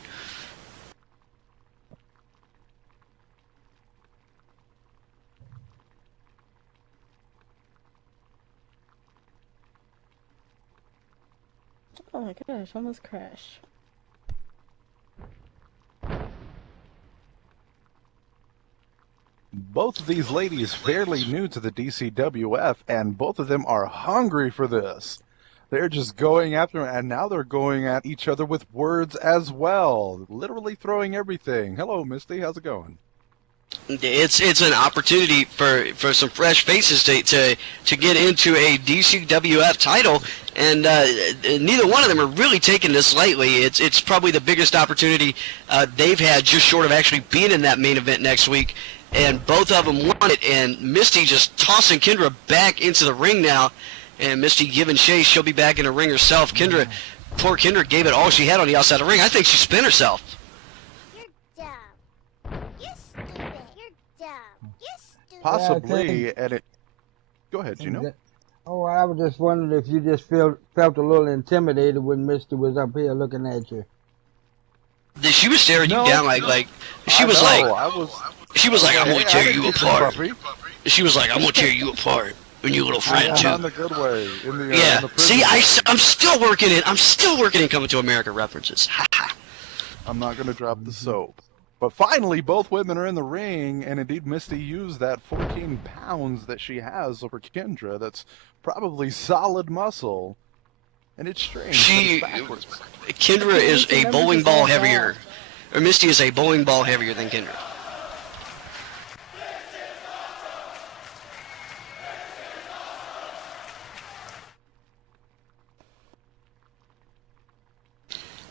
Oh my gosh, I almost crashed. Both of these ladies fairly new to the DCWF, and both of them are hungry for this. They're just going after him, and now they're going at each other with words as well. Literally throwing everything. Hello, Misty. How's it going? It's an opportunity for some fresh faces to get into a DCWF title, and neither one of them are really taking this lightly. It's probably the biggest opportunity they've had, just short of actually being in that main event next week, and both of them want it. And Misty just tossing Kendra back into the ring now, and Misty giving chase. She'll be back in the ring herself. Poor Kendra gave it all she had on the outside of the ring. I think she spent herself. You're dumb. You're stupid. You're dumb. You're stupid. Possibly, and it... Go ahead, Gino. Oh, I was just wondering if you just felt a little intimidated when Misty was up here looking at you. She was staring you down like she was like, I'm gonna tear you apart. She was like, I'm gonna tear you apart, and you little friend too. In the good way. In the, yeah. in the See, I'm still working in Coming to America references. Ha ha. I'm not gonna drop the soap. But finally, both women are in the ring, and indeed Misty used that 14 pounds that she has over Kendra. That's probably solid muscle. And it's strange. Kendra is a bowling ball heavier. Or Misty is a bowling ball heavier than Kendra.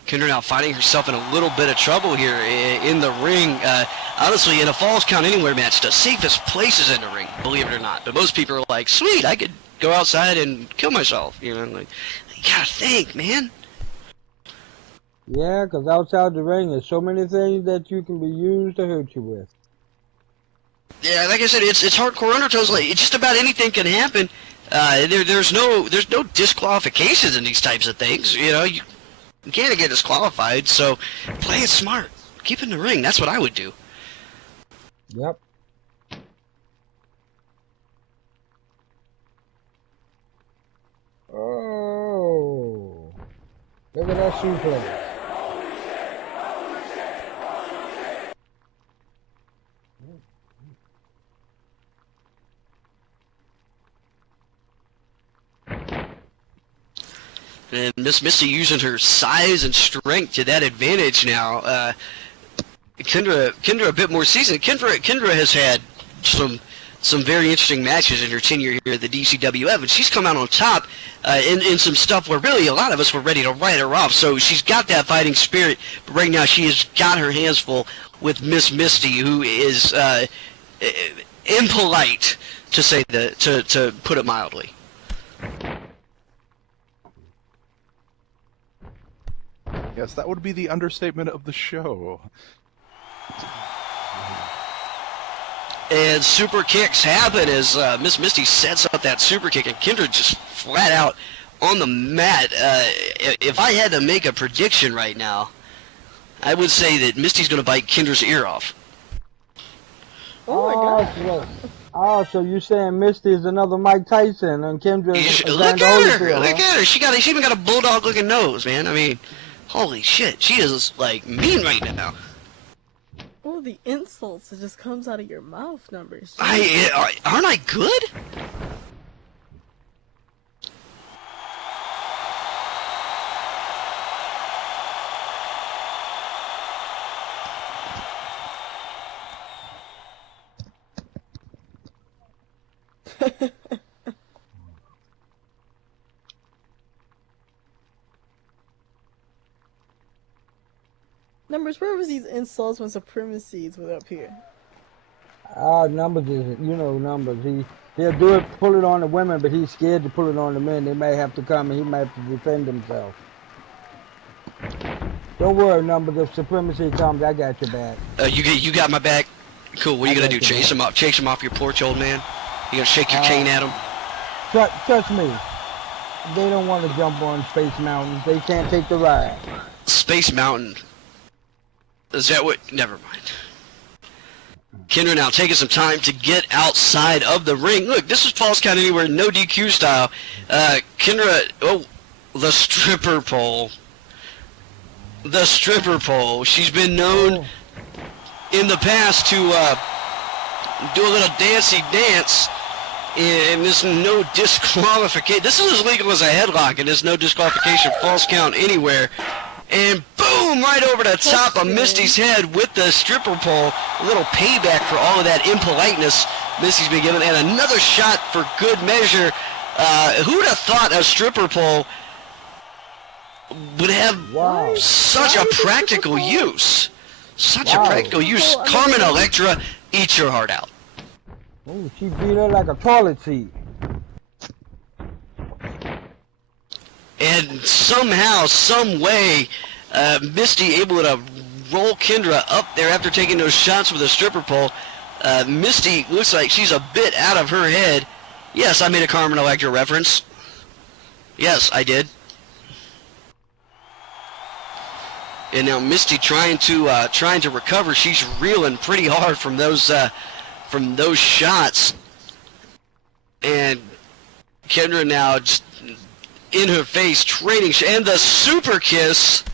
Kendra now finding herself in a little bit of trouble here in the ring. Honestly, in a Falls Count Anywhere match, the safest place is in the ring, believe it or not. But most people are like, sweet, I could go outside and kill myself. You know, like, you gotta think, man. Yeah, because outside the ring, there's so many things that you can be used to hurt you with. Yeah, like I said, it's hardcore undertones. Like, just about anything can happen. There's no disqualifications in these types of things. You know, you can't get disqualified. So play it smart. Keep in the ring. That's what I would do. Yep. Oh, look at that suplex. And Miss Misty using her size and strength to that advantage now. Kendra a bit more seasoned. Kendra has had some very interesting matches in her tenure here at the DCWF, and she's come out on top in some stuff where really a lot of us were ready to write her off. So she's got that fighting spirit, but right now she has got her hands full with Miss Misty, who is impolite, to say to put it mildly. Yes, that would be the understatement of the show. And super kicks happen as Miss Misty sets up that super kick, and Kendra just flat out on the mat. If I had to make a prediction right now, I would say that Misty's going to bite Kendra's ear off. Oh my god. Oh, so you're saying Misty is another Mike Tyson and Kendra is Look at her! Look at her! She even got a bulldog-looking nose, man. I mean, holy shit, she is like mean right now. Oh, the insults that just comes out of your mouth, Numbers. Aren't I good? Numbers, where was these insults when Supremacies was up here? Numbers is, Numbers. He'll do it, pull it on the women, but he's scared to pull it on the men. They may have to come and he might have to defend himself. Don't worry, Numbers. If Supremacy comes, I got your back. You got my back? Cool, what are you going to do? Chase him off your porch, old man? You going to shake your cane at him? Trust me. They don't want to jump on Space Mountain. They can't take the ride. Space Mountain. Is that what? Never mind. Kendra now taking some time to get outside of the ring. Look, this is Falls Count Anywhere, no DQ style. Kendra, the stripper pole. The stripper pole. She's been known in the past to do a little dancey dance And there's no disqualification. This is as legal as a headlock, and there's no disqualification, false count anywhere. And boom, right over the top of Misty's head with the stripper pole. A little payback for all of that impoliteness Misty's been given. And another shot for good measure. Who would have thought a stripper pole would have such a practical use? Such a practical use. Carmen Electra, eat your heart out. Oh, she beat her like a toilet seat. And somehow, some way, Misty able to roll Kendra up there after taking those shots with a stripper pole. Misty looks like she's a bit out of her head. Yes, I made a Carmen Electra reference. Yes, I did. And now Misty trying to recover. She's reeling pretty hard from those shots. And Kendra now just in her face, trading, and the super kiss.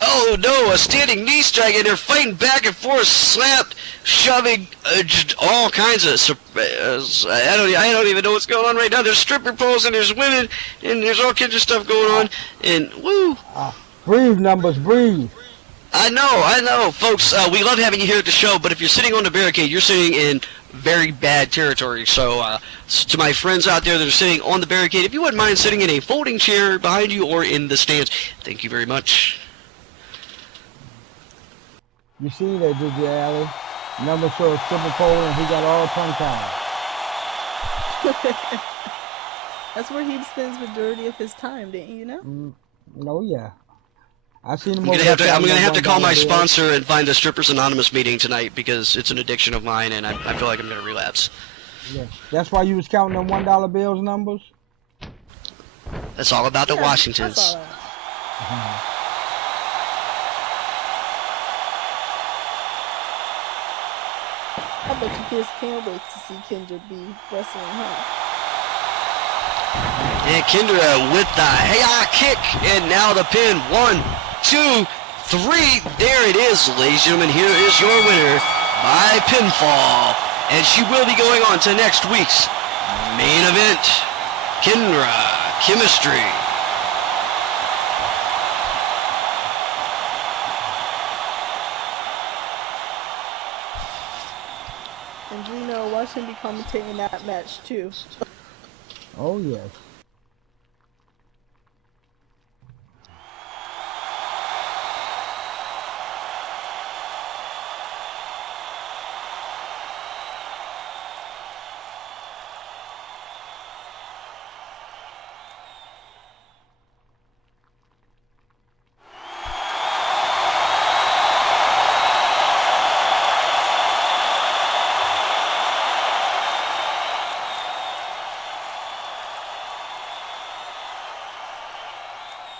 Oh no, a standing knee strike, and they're fighting back and forth, slapped, shoving, just all kinds of. I don't even know what's going on right now. There's stripper poles, and there's women, and there's all kinds of stuff going on, and woo. Breathe, Numbers, breathe. I know, folks. We love having you here at the show, but if you're sitting on the barricade, you're sitting in very bad territory. So, to my friends out there that are sitting on the barricade, if you wouldn't mind sitting in a folding chair behind you or in the stands, thank you very much. You see that, did you, Allie? Numbers saw a stripper pole and he got all tongue-tied. That's where he spends majority of his time, didn't you know? No, yeah. I seen him. I'm gonna have to call my sponsor and find a Strippers Anonymous meeting tonight because it's an addiction of mine, and I feel like I'm gonna relapse. Yeah, that's why you was counting them $1 bills, Numbers. That's all about the Washingtons. I bet you kids can't wait to see Kendra be wrestling her. And Kendra with the hey kick, and now the pin. 1, 2, 3. There it is, ladies and gentlemen. Here is your winner by pinfall. And she will be going on to next week's main event. Kendra Chemistry. And Gino, watch him be commentating that match too. Oh, yes.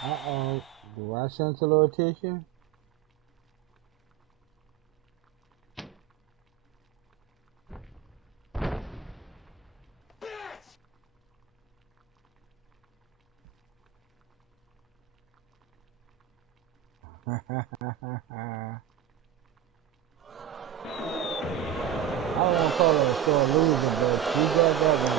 Uh-oh. Do I sense a little tissue? I don't want to call her a sore loser, but she got that one.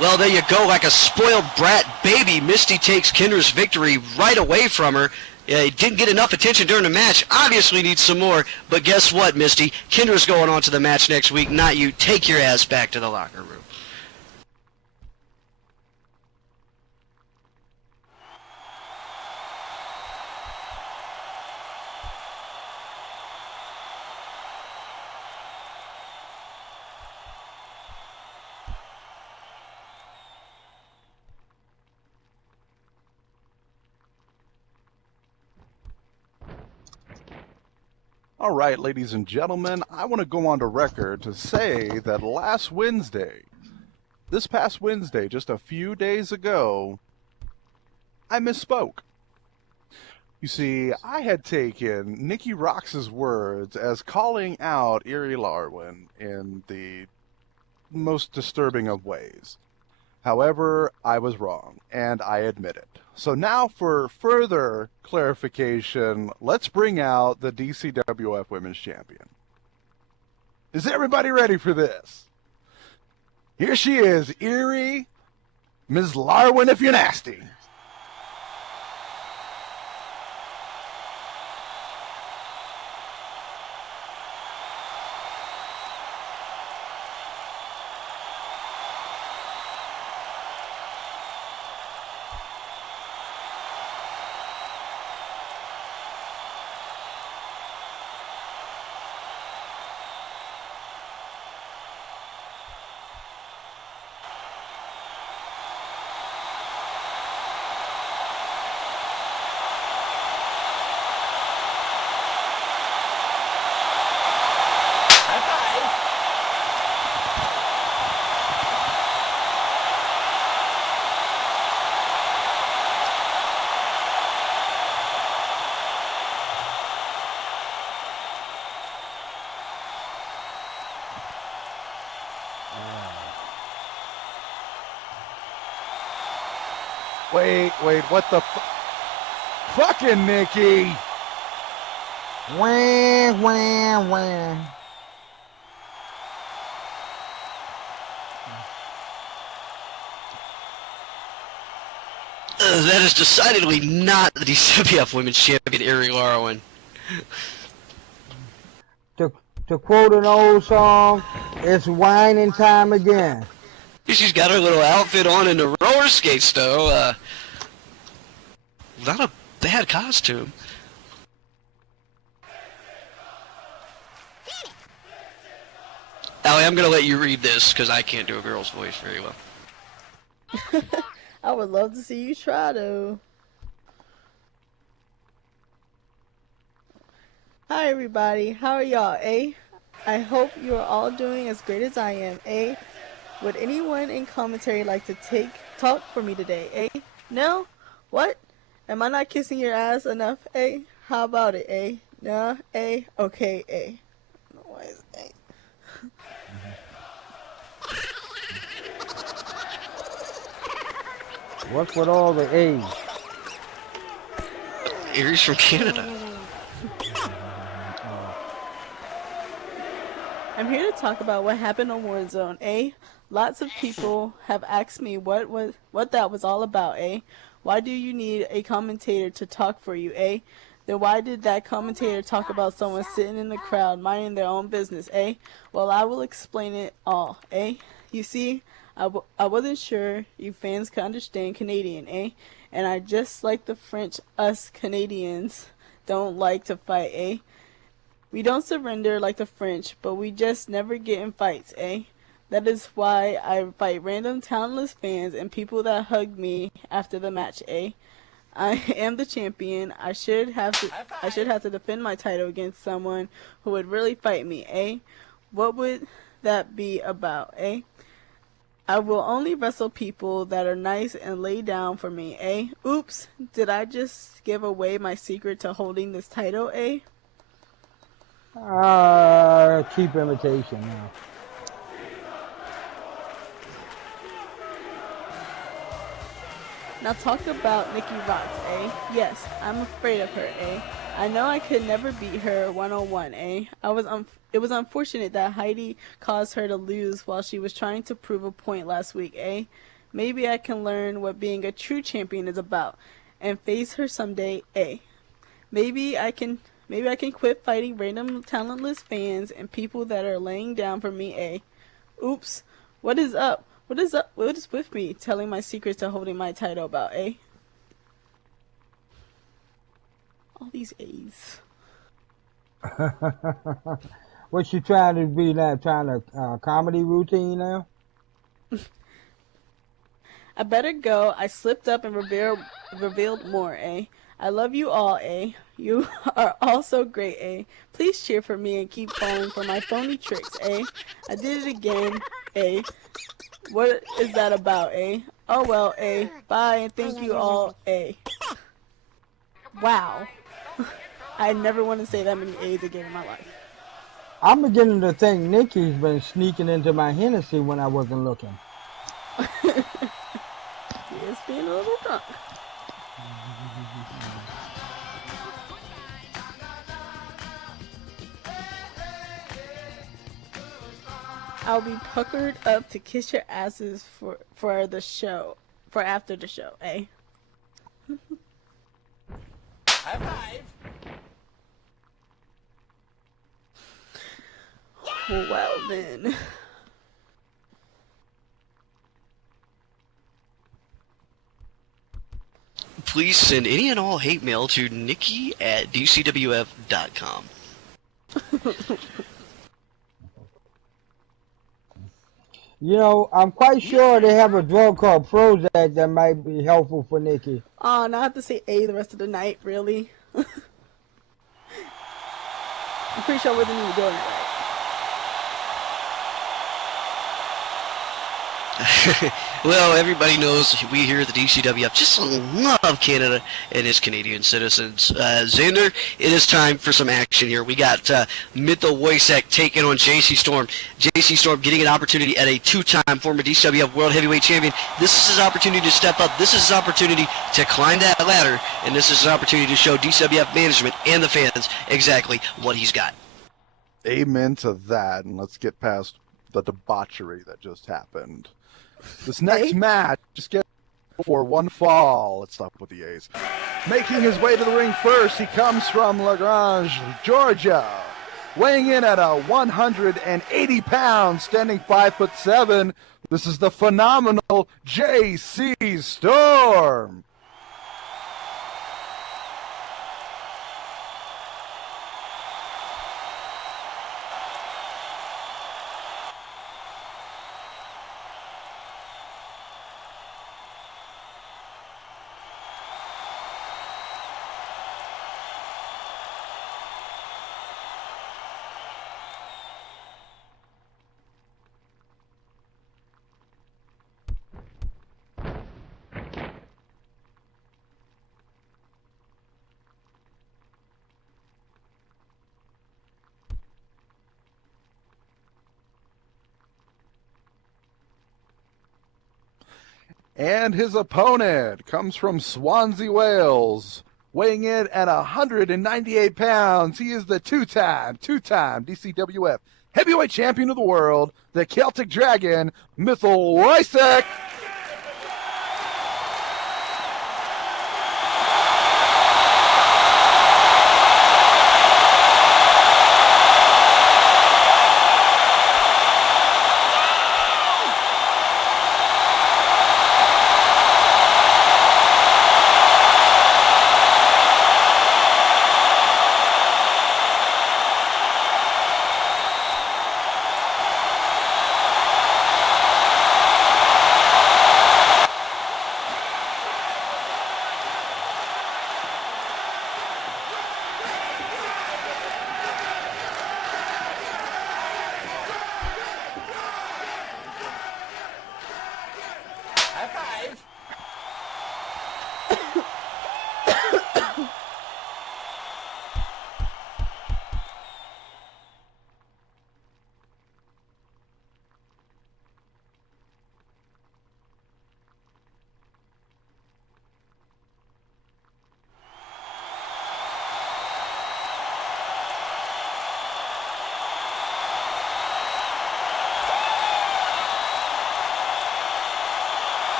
Well, there you go, like a spoiled brat baby. Misty takes Kendra's victory right away from her. Didn't get enough attention during the match. Obviously needs some more. But guess what, Misty? Kendra's going on to the match next week, not you. Take your ass back to the locker room. All right, ladies and gentlemen, I want to go on to record to say that this past Wednesday, just a few days ago, I misspoke. You see, I had taken Nikki Roxx's words as calling out Erie Larwin in the most disturbing of ways. However, I was wrong, and I admit it. So now for further clarification, let's bring out the DCWF Women's Champion. Is everybody ready for this? Here she is, Erie, Ms. Larwin if you're nasty. Wait, what the fucking Nikki? Wah, wah, wah. That is decidedly not the DCWF Women's Champion, Erie Larwin. To quote an old song, it's whining time again. She's got her little outfit on and the roller skates, though. Not a bad costume. Allie, I'm gonna let you read this because I can't do a girl's voice very well. I would love to see you try to. Hi everybody, how are y'all, eh? I hope you are all doing as great as I am, eh? Would anyone in commentary like to talk for me today, eh? No? What? Am I not kissing your ass enough, eh? How about it, eh? Nah, eh? Okay, eh? I don't know why it's eh. What's with all the A's? Erie's from Canada. I'm here to talk about what happened on Warzone, eh? Lots of people have asked me what that was all about, eh? Why do you need a commentator to talk for you, eh? Then why did that commentator talk about someone sitting in the crowd minding their own business, eh? Well, I will explain it all, eh? You see, I wasn't sure you fans could understand Canadian, eh? And I just like the French, us Canadians don't like to fight, eh? We don't surrender like the French, but we just never get in fights, eh? That is why I fight random talentless fans and people that hug me after the match, eh? I am the champion. I should have to defend my title against someone who would really fight me, eh? What would that be about, eh? I will only wrestle people that are nice and lay down for me, eh? Oops, did I just give away my secret to holding this title, eh? Cheap imitation now. Now talk about Nikki Rocks, eh? Yes, I'm afraid of her, eh? I know I could never beat her one-on-one, eh? It was unfortunate that Heidi caused her to lose while she was trying to prove a point last week, eh? Maybe I can learn what being a true champion is about and face her someday, eh? Maybe I can quit fighting random talentless fans and people that are laying down for me, eh? Oops, what is up? What is up? What is with me telling my secrets to holding my title about, eh? All these A's. What you trying to be now? Trying to comedy routine now? I better go. I slipped up and revealed more, eh? I love you all, eh? You are all so great, eh? Please cheer for me and keep falling for my phony tricks, eh? I did it again, eh? What is that about, eh? Oh well, eh? Bye and thank you all, eh? Wow. I never want to say that many A's again in my life. I'm beginning to think Nikki's been sneaking into my Hennessy when I wasn't looking. is being a little drunk. I'll be puckered up to kiss your asses for the show, for after the show, eh? High five. Well then. Please send any and all hate mail to nikki@dcwf.com. You know, I'm quite sure they have a drug called Prozac that might be helpful for Nikki. Oh, now I have to say A the rest of the night, really? I'm pretty sure I wasn't even doing it right. Well, everybody knows we here at the DCWF just love Canada and its Canadian citizens. Xander, it is time for some action here. We got Mitha Wojcik taking on JC Storm. JC Storm getting an opportunity at a two-time former DCWF World Heavyweight Champion. This is his opportunity to step up. This is his opportunity to climb that ladder, and this is his opportunity to show DCWF management and the fans exactly what he's got. Amen to that, and let's get past the debauchery that just happened. This next match, just get for one fall. Let's stop with the A's. Making his way to the ring first, he comes from LaGrange, Georgia. Weighing in at 180 pounds, standing 5'7". This is the phenomenal JC Storm. And his opponent comes from Swansea, Wales, weighing in at 198 pounds. He is the two-time DCWF Heavyweight Champion of the World, the Celtic Dragon, Mitha Wojcik.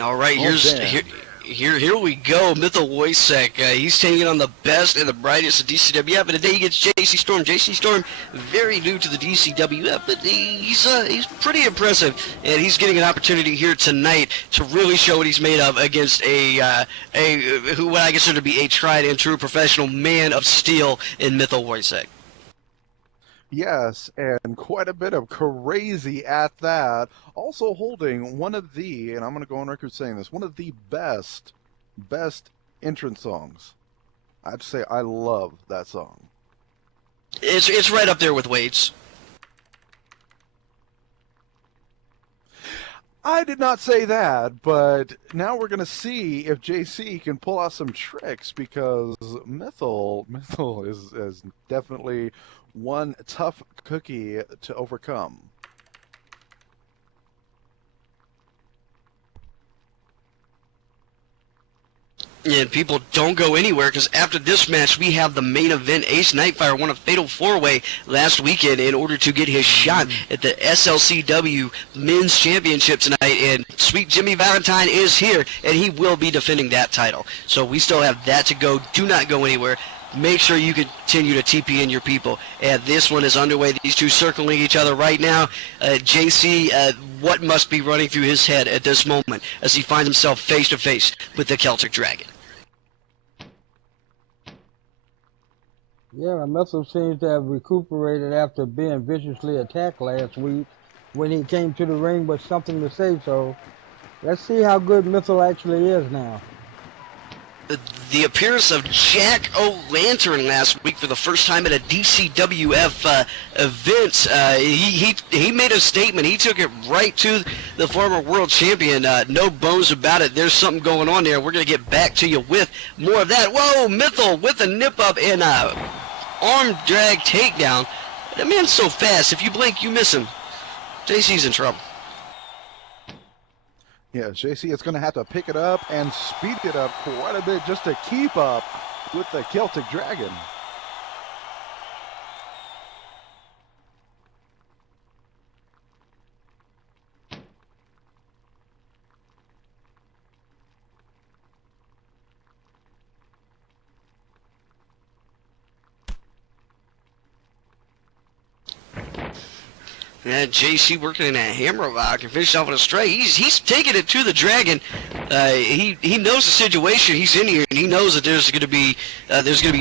All right, here we go. Mitha Wojcik. He's taking on the best and the brightest of DCWF, and today he gets JC Storm. JC Storm, very new to the DCWF, but he's pretty impressive, and he's getting an opportunity here tonight to really show what he's made of against who what I consider to be a tried and true professional man of steel in Mitha Wojcik. Yes, and quite a bit of crazy at that. Also holding one of the, and I'm going to go on record saying this, one of the best entrance songs. I have to say, I love that song. It's right up there with Wade's. I did not say that, but now we're going to see if JC can pull out some tricks, because Mythal is definitely one tough cookie to overcome. And people don't go anywhere, because after this match, we have the main event. Ace Nightfire won a fatal 4-way last weekend in order to get his shot at the SLCW Men's Championship tonight. And Sweet Jimmy Valentine is here, and he will be defending that title. So we still have that to go. Do not go anywhere. Make sure you continue to TP in your people. And this one is underway. These two circling each other right now. JC, what must be running through his head at this moment as he finds himself face-to-face with the Celtic Dragon? Yeah, Mythal seems to have recuperated after being viciously attacked last week when he came to the ring with something to say. So let's see how good Mythal actually is now. The appearance of Jack O'Lantern last week for the first time at a DCWF event. He made a statement. He took it right to the former world champion. No bones about it. There's something going on there. We're going to get back to you with more of that. Whoa, Mythal with a nip-up and a arm drag takedown. That man's so fast. If you blink, you miss him. JC's in trouble. Yeah, JC is going to have to pick it up and speed it up quite a bit just to keep up with the Celtic Dragon. Yeah, JC working in a hammerlock and finished off with a strike. He's taking it to the Dragon. He knows the situation he's in here, and he knows that there's going to be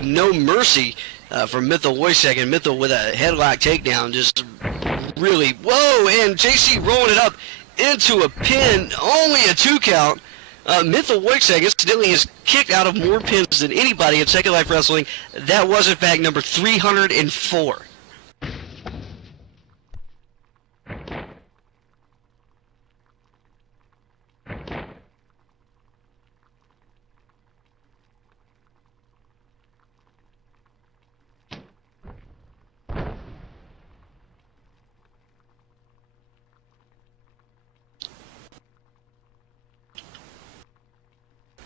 no mercy for Mythal Wojciech, and Mythal with a headlock takedown, just really whoa, and JC rolling it up into a pin, only a 2 count. Mythal Wojciech incidentally is kicked out of more pins than anybody in Second Life Wrestling. That was in fact number 304.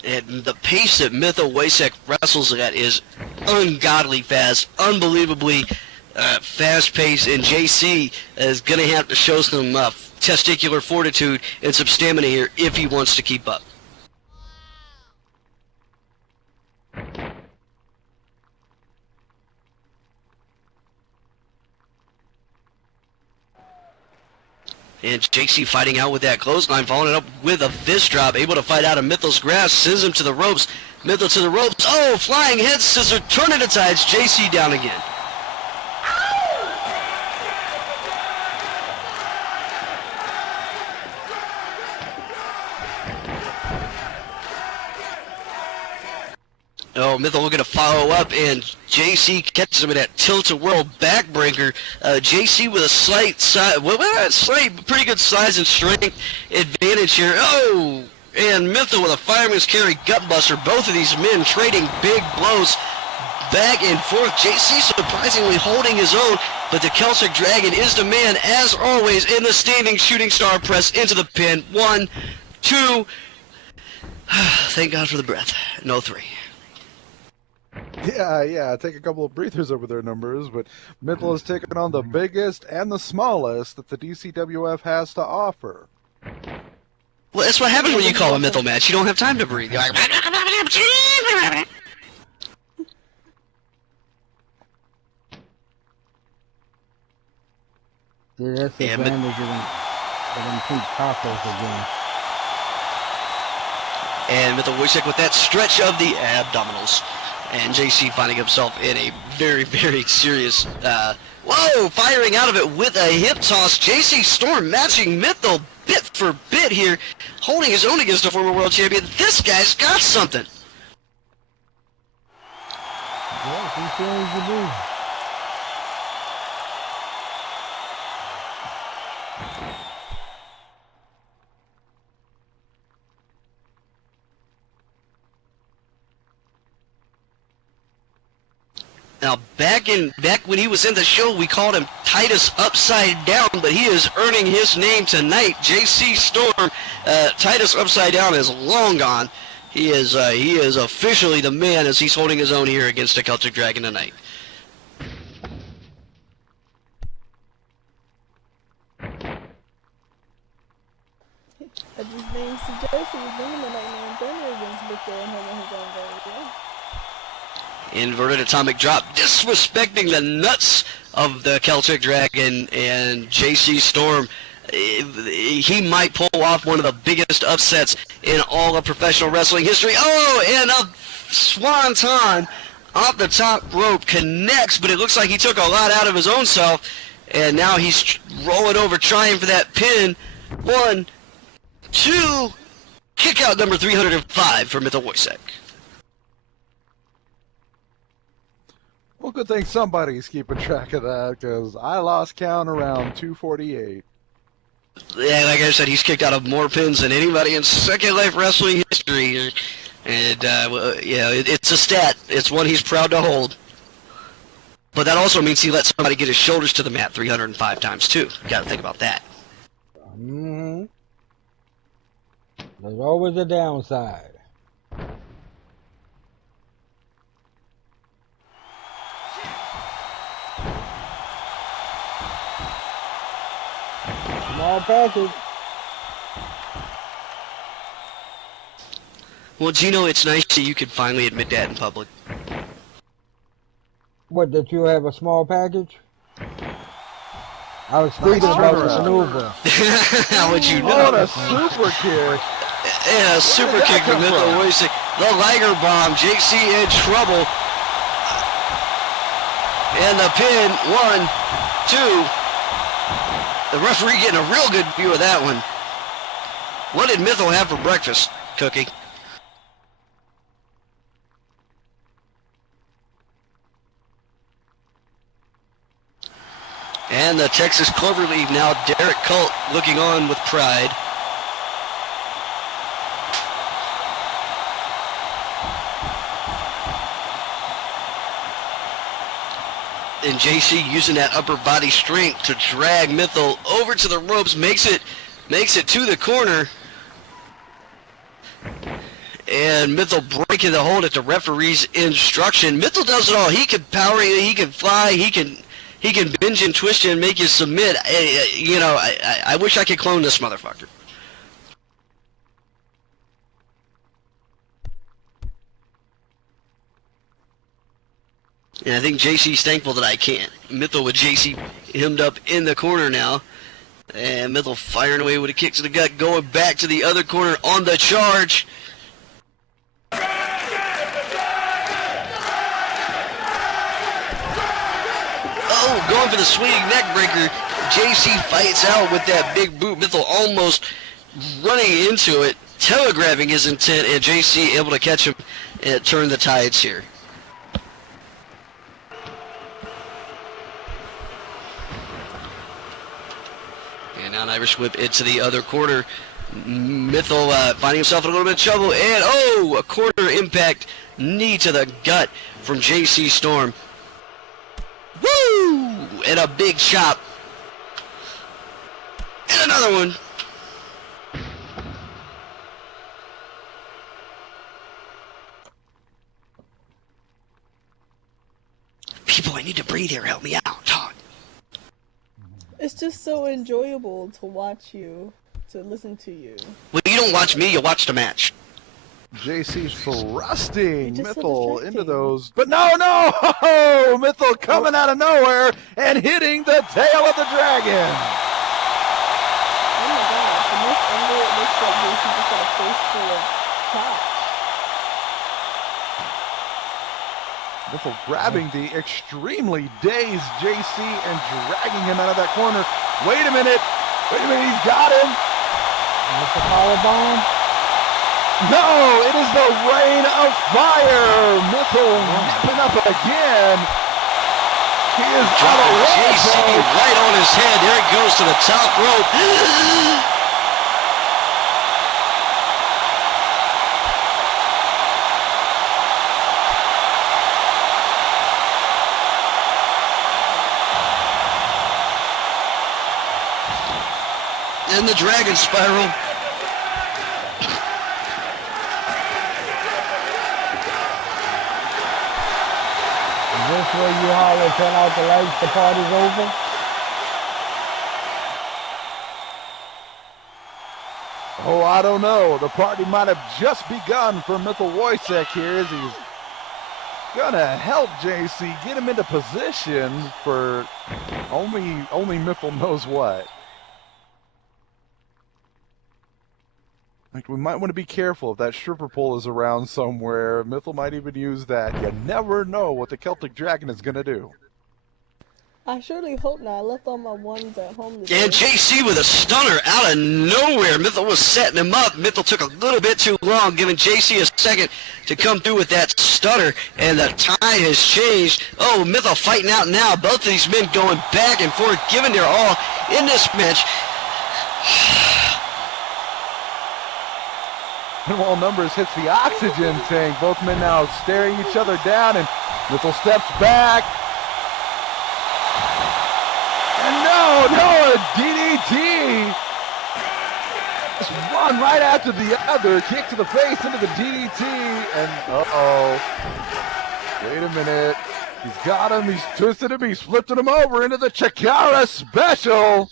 And the pace that Mythal Wojciech wrestles at is ungodly fast, unbelievably fast-paced, and JC is going to have to show some testicular fortitude and some stamina here if he wants to keep up. And JC fighting out with that clothesline, following it up with a fist drop, able to fight out of Mythal's grasp, sends him to the ropes. Mythal to the ropes. Oh, flying head scissor, turning its sides. JC down again. Oh, Mythal looking to follow up, and JC catches him with that tilt-a-whirl backbreaker. JC with a pretty good size and strength advantage here. Oh, and Mythal with a fireman's carry gutbuster. Both of these men trading big blows back and forth. JC surprisingly holding his own, but the Celtic Dragon is the man, as always, in the standing shooting star press into the pin. 1, 2. Thank God for the breath. No 3. Yeah, take a couple of breathers over their numbers, but Mythal has taken on the biggest and the smallest that the DCWF has to offer. Well, that's what happens when you call a Mythal match. You don't have time to breathe. You're like... See, that's the advantage of them cheap tacos again. And Mythal Wojciech with that stretch of the abdominals. And JC finding himself in a very, very serious, whoa, firing out of it with a hip toss. JC Storm matching Mythal bit for bit here, holding his own against a former world champion. This guy's got something. Yes, he seems to be. Now, back when he was in the show, we called him Titus Upside Down, but he is earning his name tonight. JC Storm, Titus Upside Down is long gone. He is officially the man as he's holding his own here against the Celtic Dragon tonight. As his name suggests, he was bringing the Nightmare Thunder against Victor and holding his own very well. Inverted atomic drop, disrespecting the nuts of the Celtic Dragon, and JC Storm. He might pull off one of the biggest upsets in all of professional wrestling history. Oh, and a swanton off the top rope connects, but it looks like he took a lot out of his own self, and now he's rolling over, trying for that pin. 1, 2, kick out number 305 for Mythil Wojcik. Well, good thing somebody's keeping track of that, because I lost count around 248. Yeah, like I said, he's kicked out of more pins than anybody in Second Life Wrestling history. And, yeah, it's a stat. It's one he's proud to hold. But that also means he let somebody get his shoulders to the mat 305 times, too. You gotta think about that. Mm-hmm. There's always a downside. Small package. Well, Gino, it's nice that you could finally admit that in public. What, that you have a small package? I was thinking about the maneuver. How would you know? What a super kick. Yeah, super kick from Mythil Wojcik. The Liger Bomb, JC in trouble. And the pin, 1, 2. The referee getting a real good view of that one. What did Mythil have for breakfast, Cookie? And the Texas Cloverleaf now, Derek Colt looking on with pride. And JC using that upper body strength to drag Mythil over to the ropes, makes it to the corner. And Mythil breaking the hold at the referee's instruction. Mythil does it all. He can power, he can fly, he can bend and twist you and make you submit. You know, I wish I could clone this motherfucker. And I think JC's thankful that I can't. Mythil with JC hemmed up in the corner now. And Mythil firing away with a kick to the gut, going back to the other corner on the charge. Oh, going for the swinging neck breaker. JC fights out with that big boot. Mythil almost running into it, telegraphing his intent, and JC able to catch him and turn the tides here. And now an Irish whip into the other corner. Mythil finding himself in a little bit of trouble, and oh, a corner impact knee to the gut from JC Storm. Woo! And a big chop. And another one. People, I need to breathe here. Help me out. Talk. It's just so enjoyable to watch you, to listen to you. Well, you don't watch me. You watch the match. JC's thrusting You're just so Mythil distracting. into those. But no! Oh, Mythil coming out of nowhere and hitting the tail of the dragon. Oh my gosh, the next angle it looks like JC just got a face full of chops. Mythil grabbing the extremely dazed JC and dragging him out of that corner. Wait a minute, he's got him. That's the power bomb. No, it is the rain of fire. Mythil nipping up again. He is out Dropping of JC right on his head. There it goes to the top rope. in the dragon spiral. Is this where you holler, turn out the lights, the party's over? Oh, I don't know. The party might have just begun for Mythil Wojcik here as he's gonna help JC get him into position for only Mythil knows what. Like, we might want to be careful if that stripper pole is around somewhere. Mythil might even use that. You never know what the Celtic Dragon is gonna do. I surely hope not. I left all my ones at home today. And JC with a stunner out of nowhere. Mythil was setting him up. Mythil took a little bit too long, giving JC a second to come through with that stunner. And the tide has changed. Oh, Mythil fighting out now. Both of these men going back and forth, giving their all in this match. And while Numbers hits the oxygen tank, both men now staring each other down, and Mythil steps back. And no, a DDT! Just one right after the other, kick to the face into the DDT, and uh-oh. Wait a minute. He's got him, he's twisted him, he's flipping him over into the Chikara special.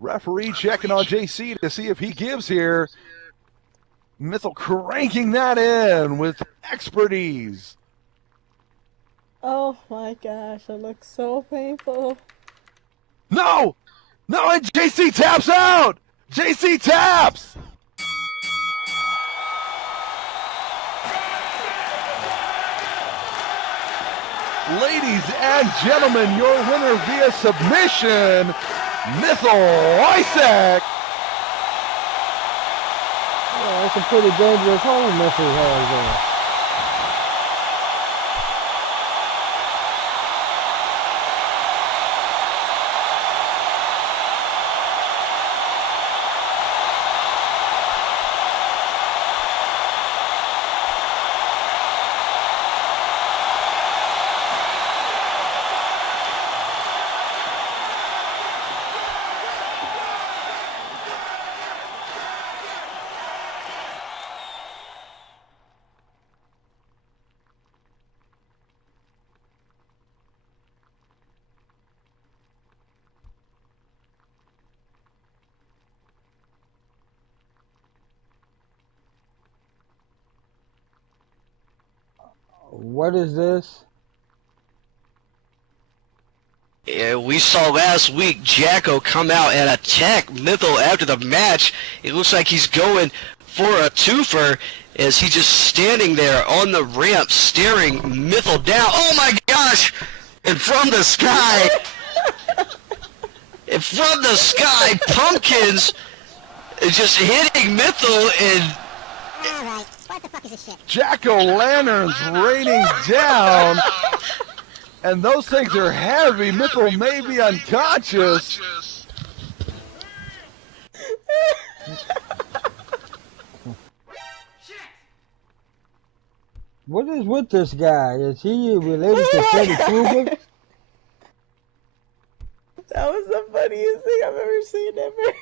Referee checking on JC to see if he gives here. Mythil cranking that in with expertise. Oh my gosh, it looks so painful. No! No, and JC taps out! JC taps! Ladies and gentlemen, your winner via submission, Mythil Wojcik. Yeah, that's a pretty dangerous hole Mythil has there. What is this? Yeah, we saw last week Jacko come out and attack Mythil after the match. It looks like he's going for a twofer as he's just standing there on the ramp staring Mythil down. Oh my gosh! And from the sky, Pumpkins is just hitting Mythil and Alright, what the fuck is this shit? Jack-o'-lanterns raining down. And those things are heavy. Mythil may be unconscious. What is with this guy? Is he related to Freddy Krueger? That was the funniest thing I've ever seen ever.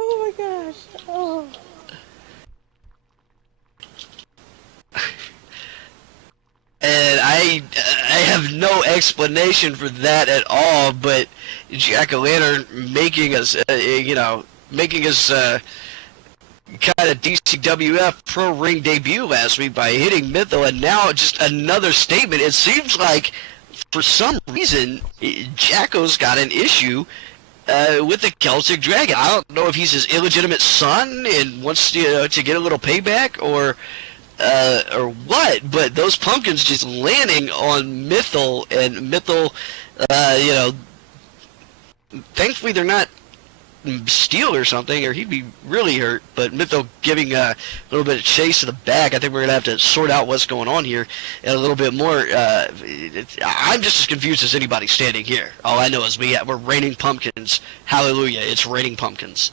Oh my gosh. Oh. And I have no explanation for that at all, but Jack-o'-lantern making us, making us kind of DCWF pro ring debut last week by hitting Mythil, and now just another statement. It seems like for some reason Jacko's got an issue with the Celtic Dragon. I don't know if he's his illegitimate son and wants to get a little payback or what, but those pumpkins just landing on Mythil, and Mythil, thankfully they're not steel or something, or he'd be really hurt, but Mythil giving a little bit of chase to the back. I think we're going to have to sort out what's going on here and a little bit more. I'm just as confused as anybody standing here. All I know is we're raining pumpkins. Hallelujah, it's raining pumpkins.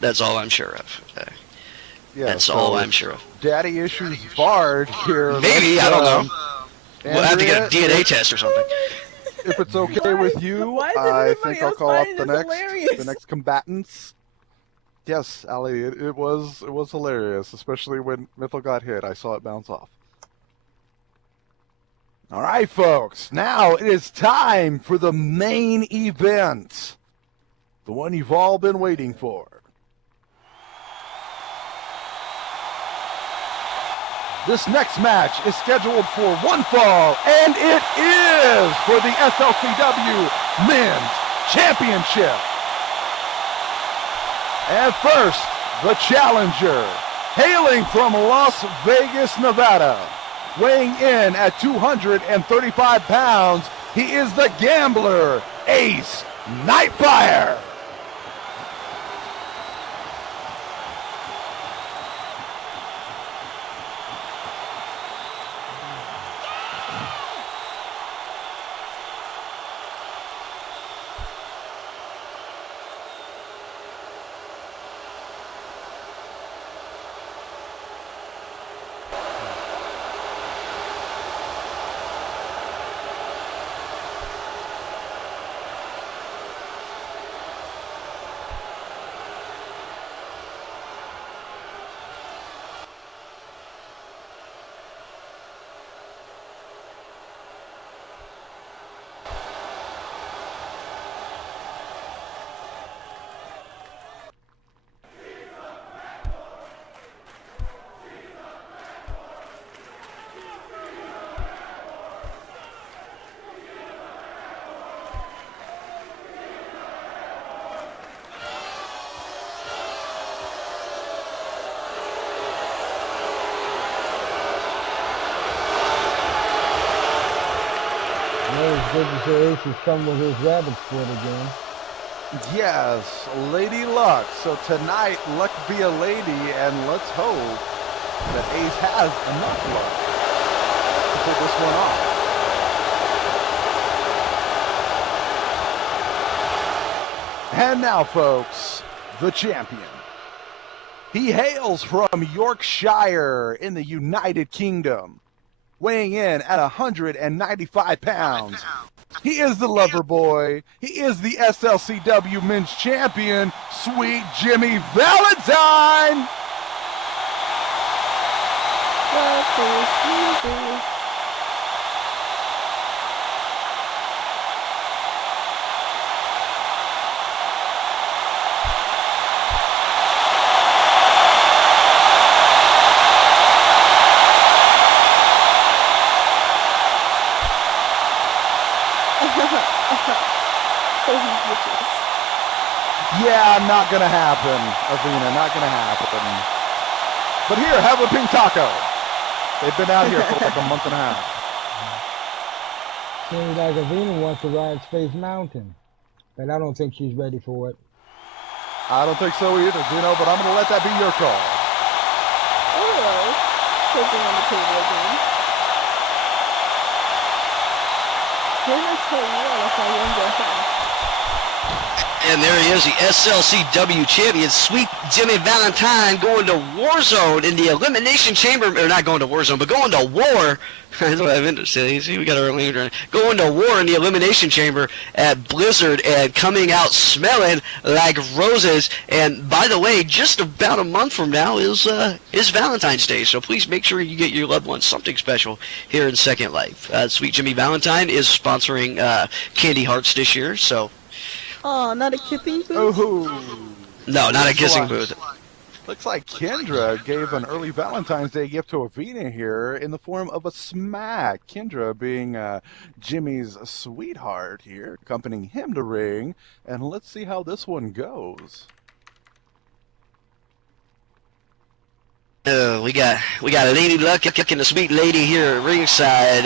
That's all I'm sure of. Yeah, That's so all I'm sure of. Daddy issues barred here. Maybe, Let's, I don't know. We'll have to get a Andrea, DNA test or something. if it's okay with you, Why is I everybody think I'll else call up finding the this hilarious? next combatants. Yes, Allie, it was hilarious, especially when Mythal got hit. I saw it bounce off. All right, folks. Now it is time for the main event, the one you've all been waiting for. This next match is scheduled for one fall, and it is for the SLCW Men's Championship. And first, the challenger, hailing from Las Vegas, Nevada, weighing in at 235 pounds, he is the gambler, Ace Nightfire. It's good to see Ace is come with his rabbit foot again. Yes, Lady Luck. So tonight, luck be a lady, and let's hope that Ace has enough luck to pull this one off. And now, folks, the champion. He hails from Yorkshire in the United Kingdom, weighing in at 195 pounds. He is the lover boy. He is the SLCW Men's Champion, Sweet Jimmy Valentine. Yeah, not gonna happen, Avina, not gonna happen. But here, have a pink taco. They've been out here for like a month and a half. Seems like Avina wants to ride Space Mountain, but I don't think she's ready for it. I don't think so either, Zeno, but I'm gonna let that be your call. Hello. Cooking on the table again. Didn't I tell you all if I won the And there he is, the SLCW champion, Sweet Jimmy Valentine, going to Warzone in the Elimination Chamber, or not going to Warzone, but going to War. That's what I'm interested in. See, we got our leader. Going to War in the Elimination Chamber at Blizzard and coming out smelling like roses. And by the way, just about a month from now is Valentine's Day, so please make sure you get your loved ones something special here in Second Life. Sweet Jimmy Valentine is sponsoring Candy Hearts this year, so. Oh, not a kipping booth? Oh, No, not a kissing booth. looks like Kendra gave an early Valentine's Day gift to Avina here in the form of a smack. Kendra being Jimmy's sweetheart here, accompanying him to ring. And let's see how this one goes. We got Lady Luck and the sweet lady here at ringside.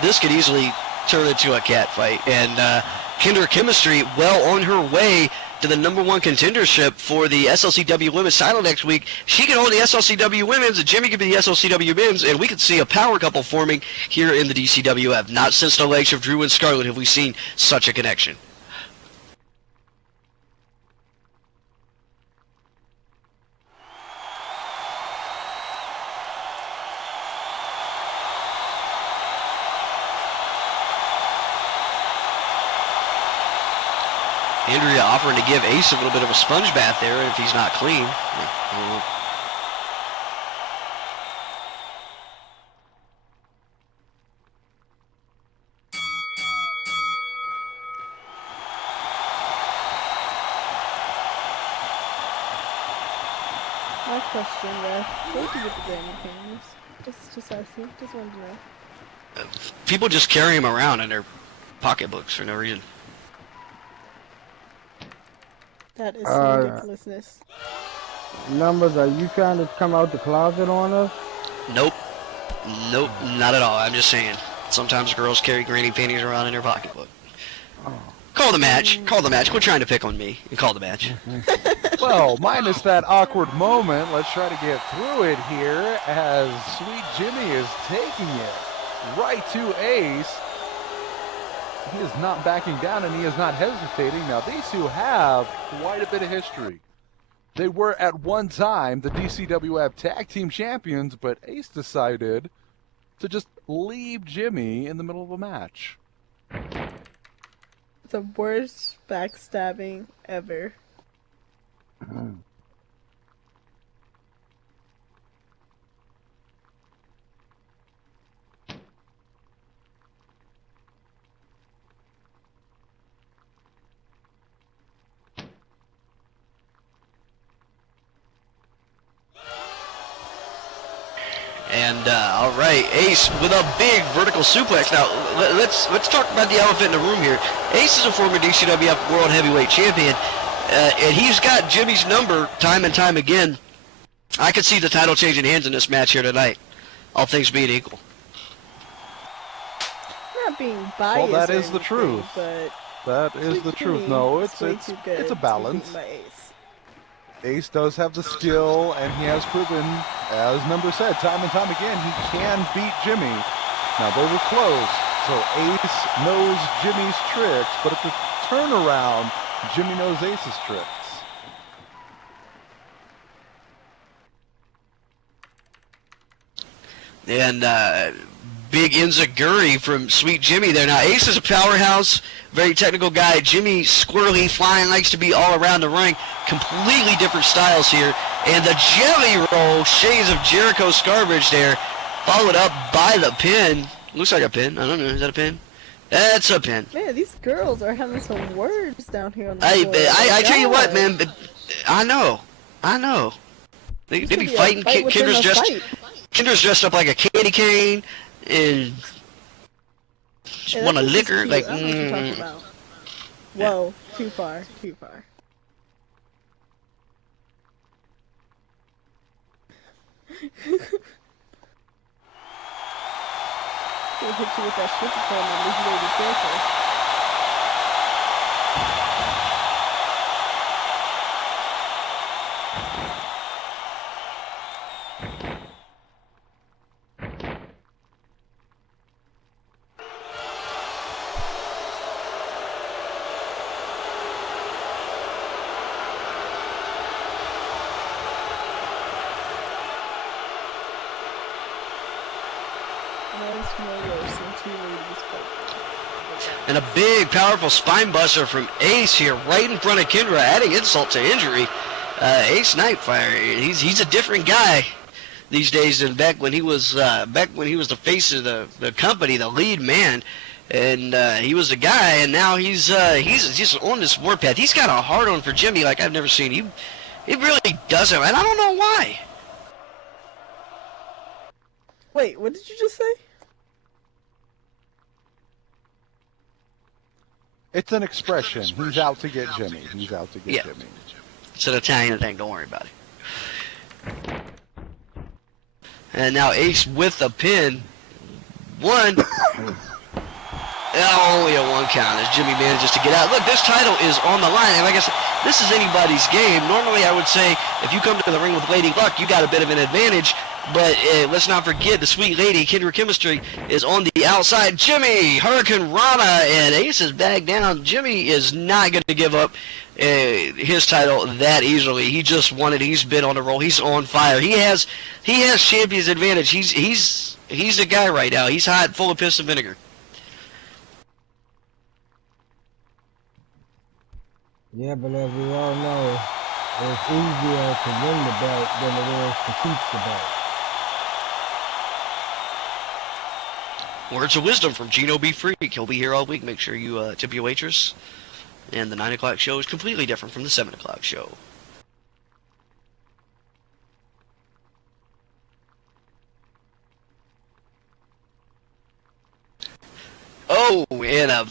This could easily turn into a cat fight. And Kendra Chemistry well on her way to the #1 contendership for the SLCW Women's title next week. She can hold the SLCW Women's, and Jimmy can be the SLCW Men's, and we could see a power couple forming here in the DCWF. Not since the legs of Drew and Scarlett have we seen such a connection. Andrea offering to give Ace a little bit of a sponge bath there if he's not clean. My question, Ref. Where'd you get the granny panties? Just asking. Just wanted to know. People just carry them around in their pocketbooks for no reason. That is some ridiculousness. Numbers, are you trying to come out the closet on us? Nope. Nope, not at all. I'm just saying. Sometimes girls carry granny panties around in their pocketbook. Oh. Call the match. Call the match. Quit trying to pick on me and call the match. Well, minus that awkward moment, let's try to get through it here as Sweet Jimmy is taking it right to Ace. He is not backing down and he is not hesitating. Now, these two have quite a bit of history. They were at one time the DCWF Tag Team Champions, but Ace decided to just leave Jimmy in the middle of a match. The worst backstabbing ever. And all right, Ace with a big vertical suplex. Now let's talk about the elephant in the room here. Ace is a former DCWF World Heavyweight Champion, and he's got Jimmy's number time and time again. I could see the title changing hands in this match here tonight, all things being equal. Not being biased. Well, that or is the anything, truth. But That is the truth. No, it's way too good it's a to be balance. beaten by Ace. Ace does have the skill, and he has proven, as Number said, time and time again, he can beat Jimmy. Now, they were close, so Ace knows Jimmy's tricks, but at the turnaround, Jimmy knows Ace's tricks. And big enziguri from Sweet Jimmy there. Now, Ace is a powerhouse, very technical guy. Jimmy, squirrely, flying, likes to be all around the ring. Completely different styles here. And the jelly roll, shades of Jericho Scarbridge there, followed up by the pin. Looks like a pin. I don't know. Is that a pin? That's a pin. Man, these girls are having some words down here on the I floor. I tell you what, God. man. I know. They This be could a fighting. fight within Kendra's a just fight. Kendra's dressed up like a candy cane and just Yeah, want to that's lick her cute. like. I know what you're talking about. Whoa, too far, too far. He'll hit you with that stripper pole and leave you to be careful. That is no worse than two ladies fighting. And a big, powerful spine buster from Ace here, right in front of Kendra, adding insult to injury. Ace Nightfire, he's a different guy these days than back when he was the face of the company, the lead man, and he was the guy. And now he's just on this warpath. He's got a hard on for Jimmy like I've never seen. He really doesn't, and I don't know why. Wait, what did you just say? It's an expression. He's out to get Jimmy. He's out to get Jimmy. It's an Italian thing. Don't worry about it. And now Ace with a pin. One. Only a one count as Jimmy manages to get out. Look, this title is on the line. And like I said, this is anybody's game. Normally, I would say if you come to the ring with Lady Luck, you got a bit of an advantage. But let's not forget the sweet lady, Kendra Chemistry, is on the outside. Jimmy, Hurricane Rana, and Ace is back down. Jimmy is not going to give up his title that easily. He just won it. He's been on the roll. He's on fire. He has champion's advantage. He's the guy right now. He's hot, full of piss and vinegar. Yeah, but as we all know, it's easier to win the belt than it is to keep the belt. Words of wisdom from Gino B. Freak. He'll be here all week. Make sure you tip your waitress. And the 9 o'clock show is completely different from the 7 o'clock show. Oh, and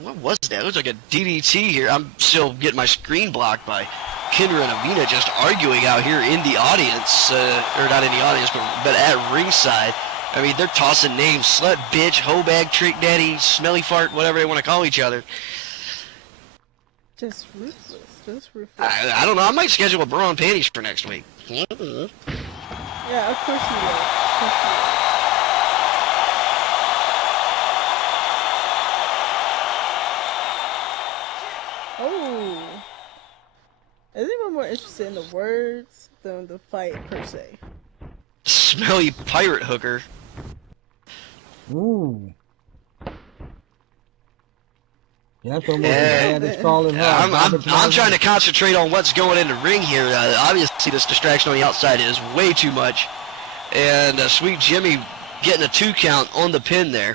what was that? It was like a DDT here. I'm still getting my screen blocked by Kendra and Avina just arguing out here in the audience, or not in the audience, but at ringside. I mean, they're tossing names: slut, bitch, hoe bag, trick daddy, smelly fart, whatever they want to call each other. Just ruthless. Just ruthless. I don't know. I might schedule a bra and panties for next week. Yeah, of course you will. Of course you will. Oh. I think I'm more interested in the words than the fight per se. Smelly pirate hooker. Ooh. Yeah, that's almost as bad as calling her. I'm trying to concentrate on what's going in the ring here. Obviously, this distraction on the outside is way too much. And Sweet Jimmy getting a 2 count on the pin there.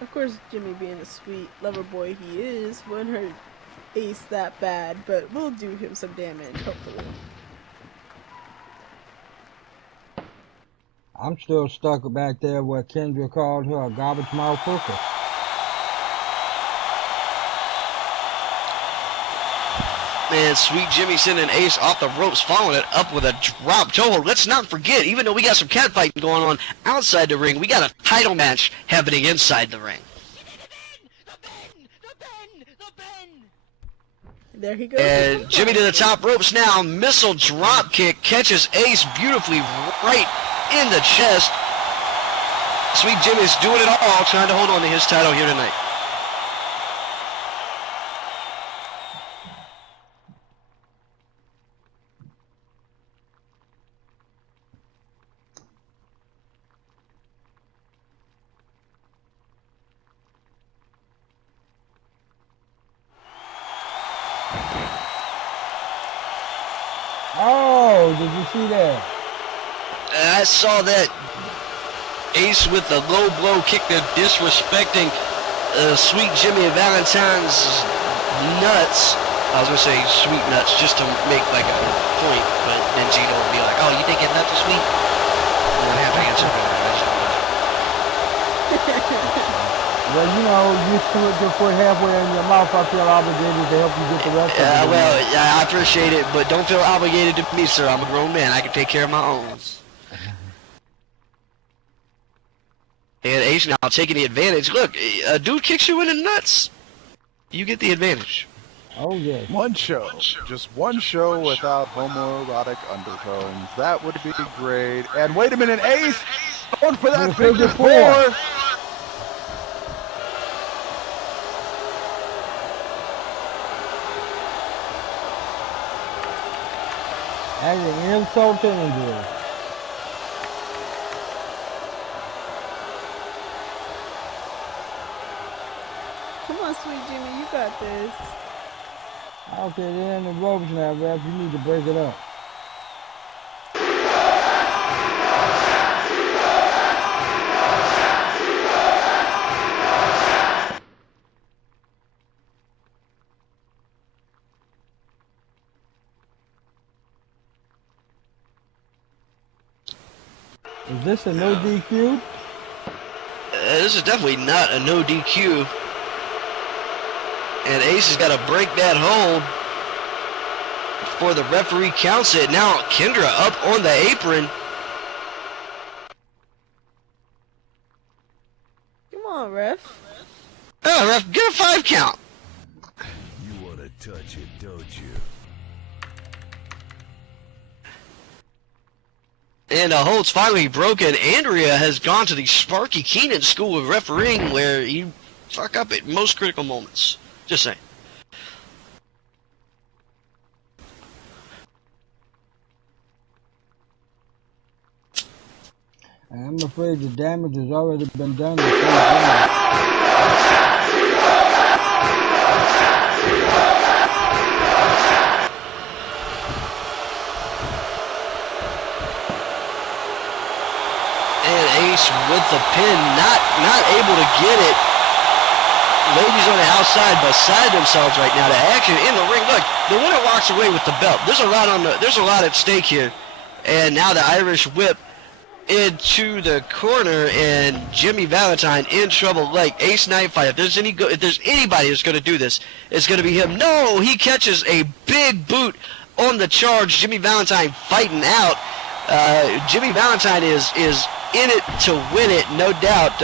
Of course, Jimmy being the sweet lover boy he is wouldn't hurt Ace that bad, but will do him some damage, hopefully. I'm still stuck back there where Kendra called her a garbage mouth hooker. Man, Sweet Jimmy sending Ace off the ropes, following it up with a drop toe. Let's not forget, even though we got some catfighting going on outside the ring, we got a title match happening inside the ring. There he goes. And Jimmy to the top ropes now. Missile drop kick catches Ace beautifully right in the chest. Sweet Jimmy's doing it all, trying to hold on to his title here tonight. Oh, did you see that? I saw that. Ace with the low blow kick to disrespecting Sweet Jimmy Valentine's nuts. I was going to say sweet nuts just to make like a point, but then Gino would be like, oh, you think his nuts are sweet? And I have to answer for that. Well, you know, you just put halfway in your mouth. I feel obligated to help you get the rest of it. Well, I appreciate it, but don't feel obligated to me, sir. I'm a grown man. I can take care of my own. And Ace now taking the advantage. Look, a dude kicks you in the nuts. You get the advantage. Oh, yeah. One show. Just one show without homoerotic undertones. That would be great. And wait a minute, Ace! Going for that figure four! That's an insult to injury. Come on, Sweet Jimmy, you got this. Okay, they're in the ropes now, Ref. You need to break it up. Is this a no DQ? This is definitely not a no DQ. And Ace has got to break that hold before the referee counts it. Now Kendra up on the apron. Come on, ref. Oh, ref, get a 5 count. You want to touch it, don't you? And hold's finally broken. Andrea has gone to the Sparky Keenan School of Refereeing, where you fuck up at most critical moments. Just saying. And I'm afraid the damage has already been done. The first round. And Ace with the pin, not able to get it. Ladies on the outside beside themselves right now. The action in the ring. Look, the winner walks away with the belt. There's a lot at stake here. And now the Irish whip into the corner, and Jimmy Valentine in trouble. Like Ace Nightfight, if there's anybody that's going to do this, it's going to be him. No, he catches a big boot on the charge. Jimmy Valentine fighting out. Jimmy Valentine is in it to win it, no doubt.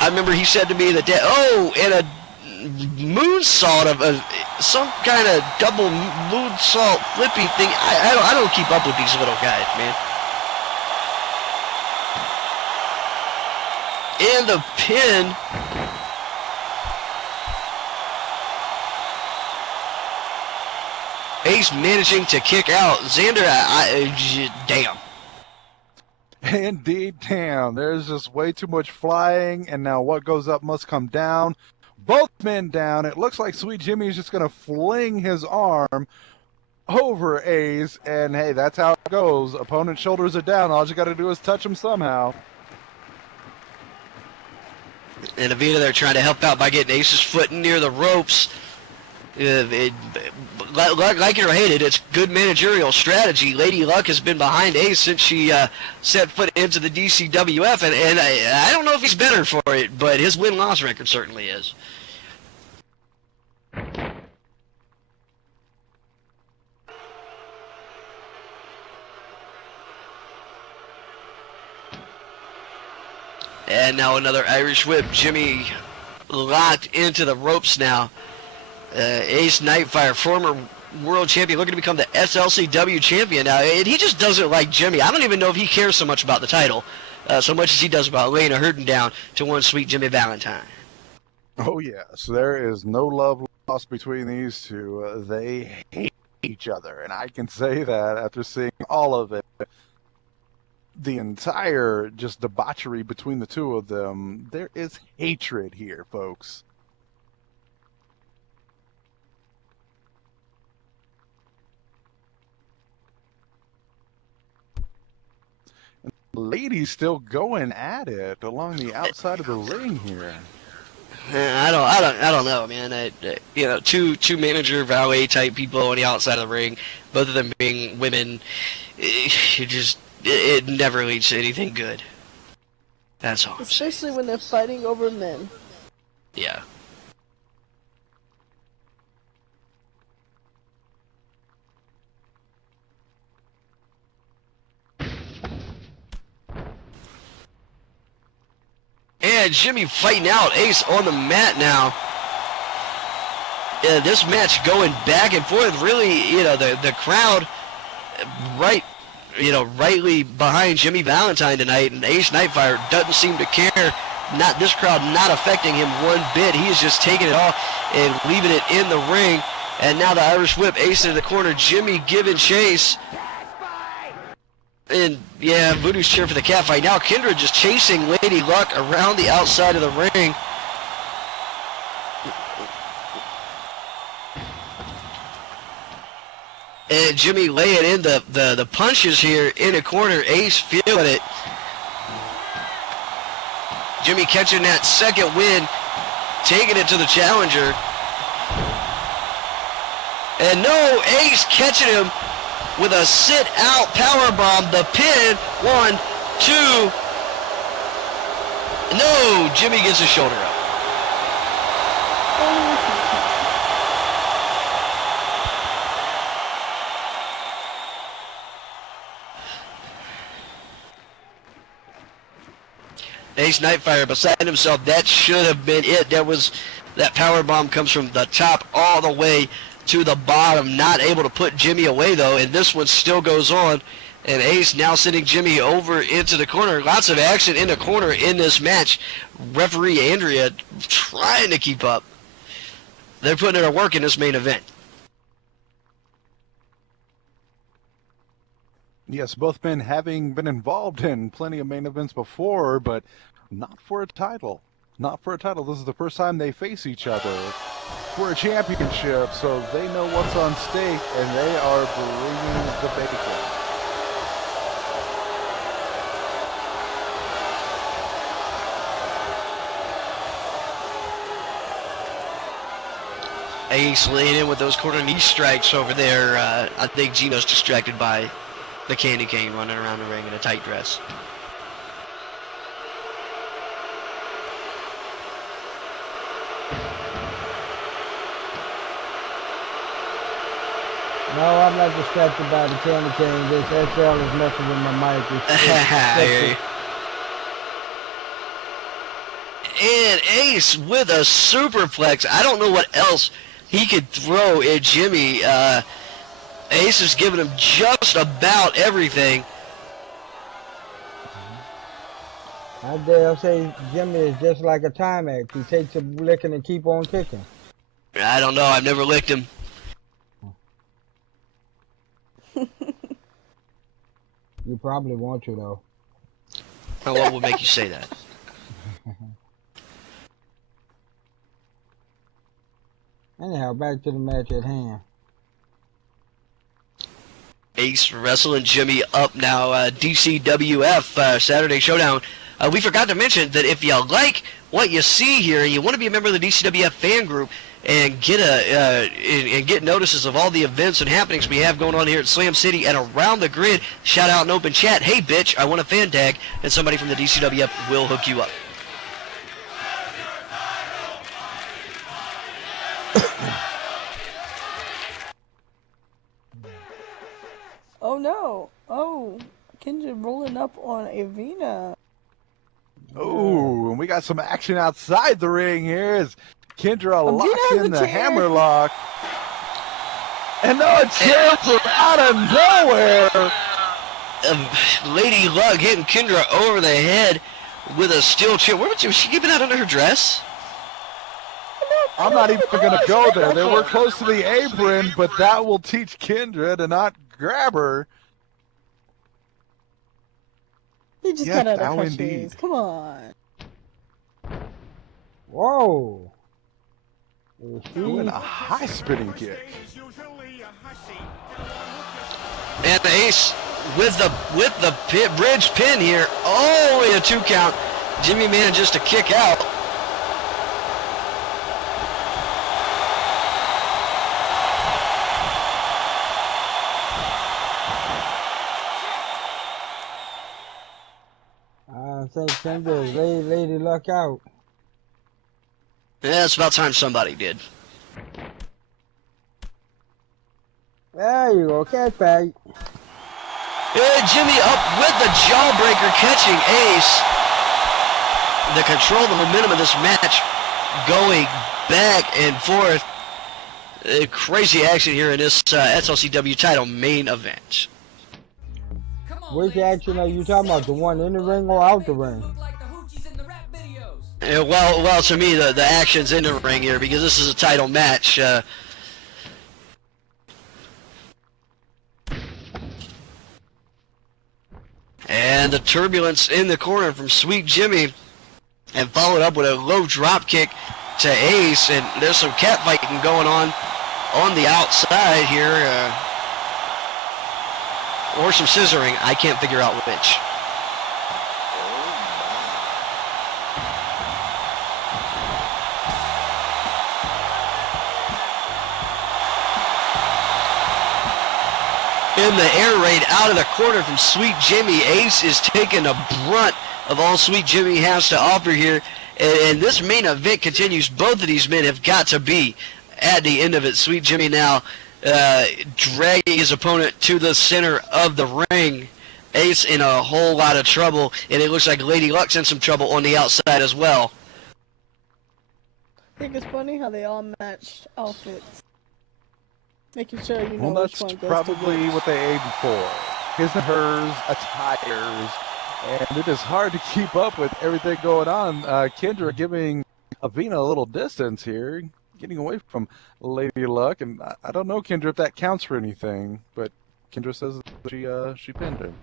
I remember he said to me that, and a moonsault of some kind of double moonsault flippy thing. I don't keep up with these little guys, man. And the pin. Ace managing to kick out. Xander, damn. Indeed, damn. There's just way too much flying, and now what goes up must come down. Both men down. It looks like Sweet Jimmy is just going to fling his arm over Ace, and hey, that's how it goes. Opponent's shoulders are down. All you got to do is touch him somehow. And Avita, they're trying to help out by getting Ace's foot near the ropes. Like it or hate it, it's good managerial strategy. Lady Luck has been behind Ace since she set foot into the DCWF, and I don't know if he's better for it, but his win-loss record certainly is. And now another Irish whip. Jimmy locked into the ropes now. Ace Nightfire, former world champion, looking to become the SLCW champion now. And he just doesn't like Jimmy. I don't even know if he cares so much about the title, so much as he does about laying a hurting down to one sweet Jimmy Valentine. Oh, yes. There is no love lost between these two. They hate each other, and I can say that after seeing all of it. The entire just debauchery between the two of them, there is hatred here, folks. And the ladies still going at it along the outside of the ring here. I don't know, man. Two manager valet type people on the outside of the ring, both of them being women. It never leads to anything good. That's all. Especially when they're fighting over men. Yeah. And Jimmy fighting out. Ace on the mat now. This match going back and forth. Really, the crowd rightly behind Jimmy Valentine tonight, and Ace Nightfire doesn't seem to care. Not this crowd, not affecting him one bit. He is just taking it off and leaving it in the ring. And now the Irish whip, Ace in the corner, Jimmy giving chase. And yeah, Voodoo's cheering for the cat fight. Now Kindred just chasing Lady Luck around the outside of the ring. And Jimmy laying in the punches here in the corner. Ace feeling it. Jimmy catching that second win, taking it to the challenger. And no, Ace catching him with a sit-out powerbomb. The pin, 1, 2. No, Jimmy gets his shoulder up. Ace Nightfire beside himself. That should have been it. That power bomb comes from the top all the way to the bottom. Not able to put Jimmy away though, and this one still goes on. And Ace now sending Jimmy over into the corner. Lots of action in the corner in this match. Referee Andrea trying to keep up. they're putting their work in this main event. Yes, both men having been involved in plenty of main events before, but not for a title. Not for a title. This is the first time they face each other for a championship, so they know what's on stake, and they are bringing the bacon. Ace laying in with those quarter knee strikes over there. I think Gino's distracted by the candy cane running around the ring in a tight dress. No, I'm not distracted by the candy cane. This SL is messing with my mic. And Ace with a superplex. I don't know what else he could throw at Jimmy. Ace is giving him just about everything. I dare say Jimmy is just like a Timex. He takes a licking and keep on kicking. I don't know. I've never licked him. You probably want to, though. What would make you say that? Anyhow, back to the match at hand. Ace wrestling Jimmy up now. DCWF Saturday Showdown. We forgot to mention that if you like what you see here and you want to be a member of the DCWF fan group and get and get notices of all the events and happenings we have going on here at Slam City and around the grid, shout out and open chat. Hey, bitch, I want a fan tag, and somebody from the DCWF will hook you up. Oh no! Oh, Kendra rolling up on Avina. Oh, and we got some action outside the ring here as Kendra Avina locks has in a the chair. hammerlock. And now a chair from out of nowhere. Lady Luck hitting Kendra over the head with a steel chair. Where was she keeping that under her dress? I'm not even going to go there. They were close to the apron, but that will teach Kendra to not grab her. He just Yes, got out now of her indeed. shoes. Come on. Whoa. Doing a high spinning kick. And the Ace with the bridge pin here. Only a 2 count. Jimmy manages to kick out. I think Kendra laid Lady Luck out. Yeah, it's about time somebody did. There you go, catch back. Jimmy up with the jawbreaker, catching Ace. The control, the momentum of this match going back and forth. Crazy action here in this SLCW title main event. Which action are you talking about? The one in the ring or out the ring? Well, to me, the action's in the ring here because this is a title match. And the turbulence in the corner from Sweet Jimmy, and followed up with a low drop kick to Ace, and there's some catfighting going on the outside here, or some scissoring. I can't figure out which. In the air raid out of the corner from Sweet Jimmy. Ace is taking the brunt of all Sweet Jimmy has to offer here. And this main event continues. Both of these men have got to be at the end of it. Sweet Jimmy now dragging his opponent to the center of the ring. Ace in a whole lot of trouble. And it looks like Lady Luck's in some trouble on the outside as well. I think it's funny how they all matched outfits. Making sure you know Well, which that's one goes probably to which. what they aim for. His and hers attires. And it is hard to keep up with everything going on. Kendra giving Avina a little distance here. getting away from Lady Luck, and I don't know, Kendra, if that counts for anything, but Kendra says that she pinned him.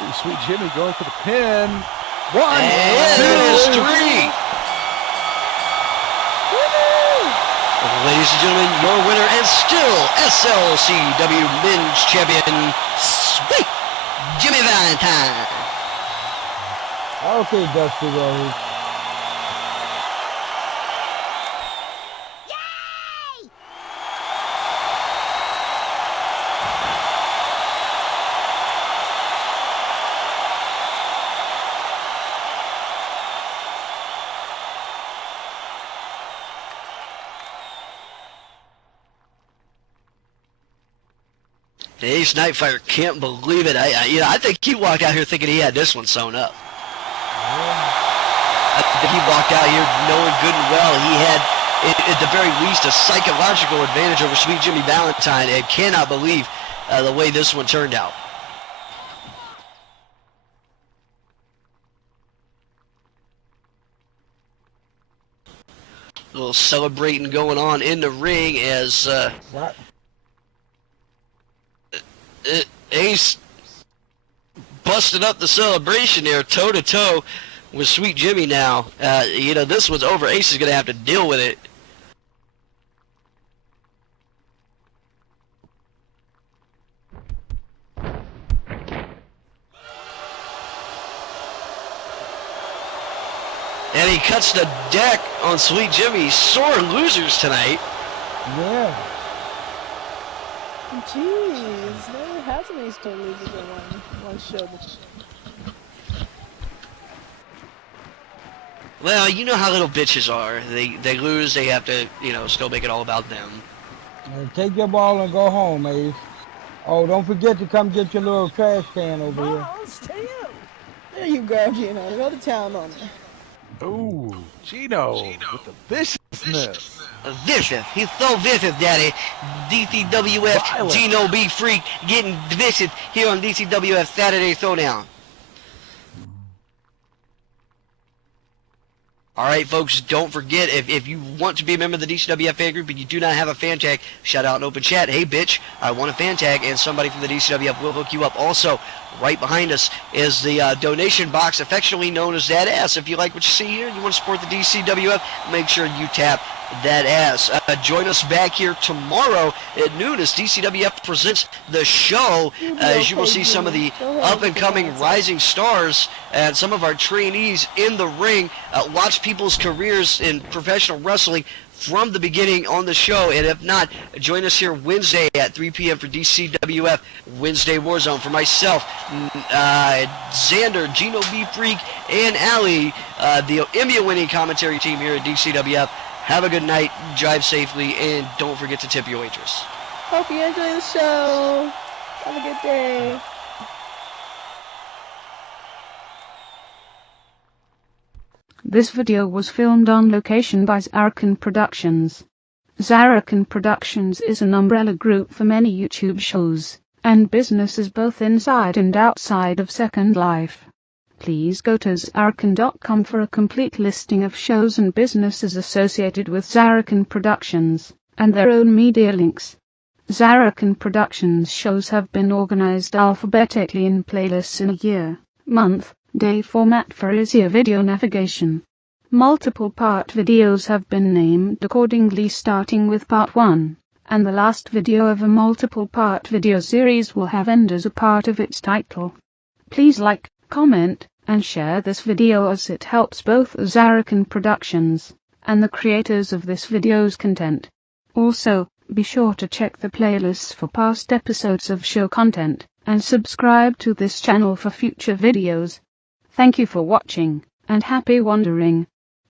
Ooh, Sweet Jimmy going for the pin. 1, And 2, 3. Ladies and gentlemen, your winner and still SLCW Men's Champion, Sweet Jimmy Valentine. Okay, Dusty Rose. Yay! Ace Nightfire can't believe it. I think he walked out here thinking he had this one sewn up. I think he walked out here knowing good and well he had, at the very least, a psychological advantage over Sweet Jimmy Valentine, and cannot believe the way this one turned out. A little celebrating going on in the ring as What? Ace busted up the celebration there, toe-to-toe with Sweet Jimmy now. This one's over. Ace is going to have to deal with it. And he cuts the deck on Sweet Jimmy. Sore losers tonight. Yeah. Jeez, never had so many sore losers in one show. Well, you know how little bitches are. They lose, they have to, still make it all about them. And take your ball and go home, Ace. Oh, don't forget to come get your little trash can over here. There you go, Gino. Go to town on it. Ooh, Gino with the viciousness. Vicious. He's so vicious, Daddy. DCWF Violent. Gino B Freak getting vicious here on DCWF Saturday Showdown. All right, folks, don't forget, if you want to be a member of the DCWF fan group and you do not have a fan tag, shout out in open chat. Hey, bitch, I want a fan tag, and somebody from the DCWF will hook you up. Also, right behind us is the donation box, affectionately known as that ass. If you like what you see here and you want to support the DCWF, make sure you tap that ass. Join us back here tomorrow at noon as DCWF presents the show. As you will see some of the up-and-coming rising stars and some of our trainees in the ring. Watch people's careers in professional wrestling from the beginning on the show, and if not, join us here Wednesday at 3 p.m. for DCWF Wednesday Warzone. For myself, Xander, Gino B Freak, and Ali, the Emmy-winning commentary team here at DCWF. Have a good night, drive safely, and don't forget to tip your waitress. Hope you enjoy the show. Have a good day. This video was filmed on location by Zarrakan Productions. Zarrakan Productions is an umbrella group for many YouTube shows and businesses both inside and outside of Second Life. Please go to Zarrakan.com for a complete listing of shows and businesses associated with Zarrakan Productions, and their own media links. Zarrakan Productions shows have been organized alphabetically in playlists in a year, month, day format for easier video navigation. Multiple part videos have been named accordingly, starting with part 1, and the last video of a multiple part video series will have end as a part of its title. Please like, comment, and share this video as it helps both Zarrakan Productions and the creators of this video's content. Also, be sure to check the playlists for past episodes of show content, and subscribe to this channel for future videos. Thank you for watching, and happy wandering.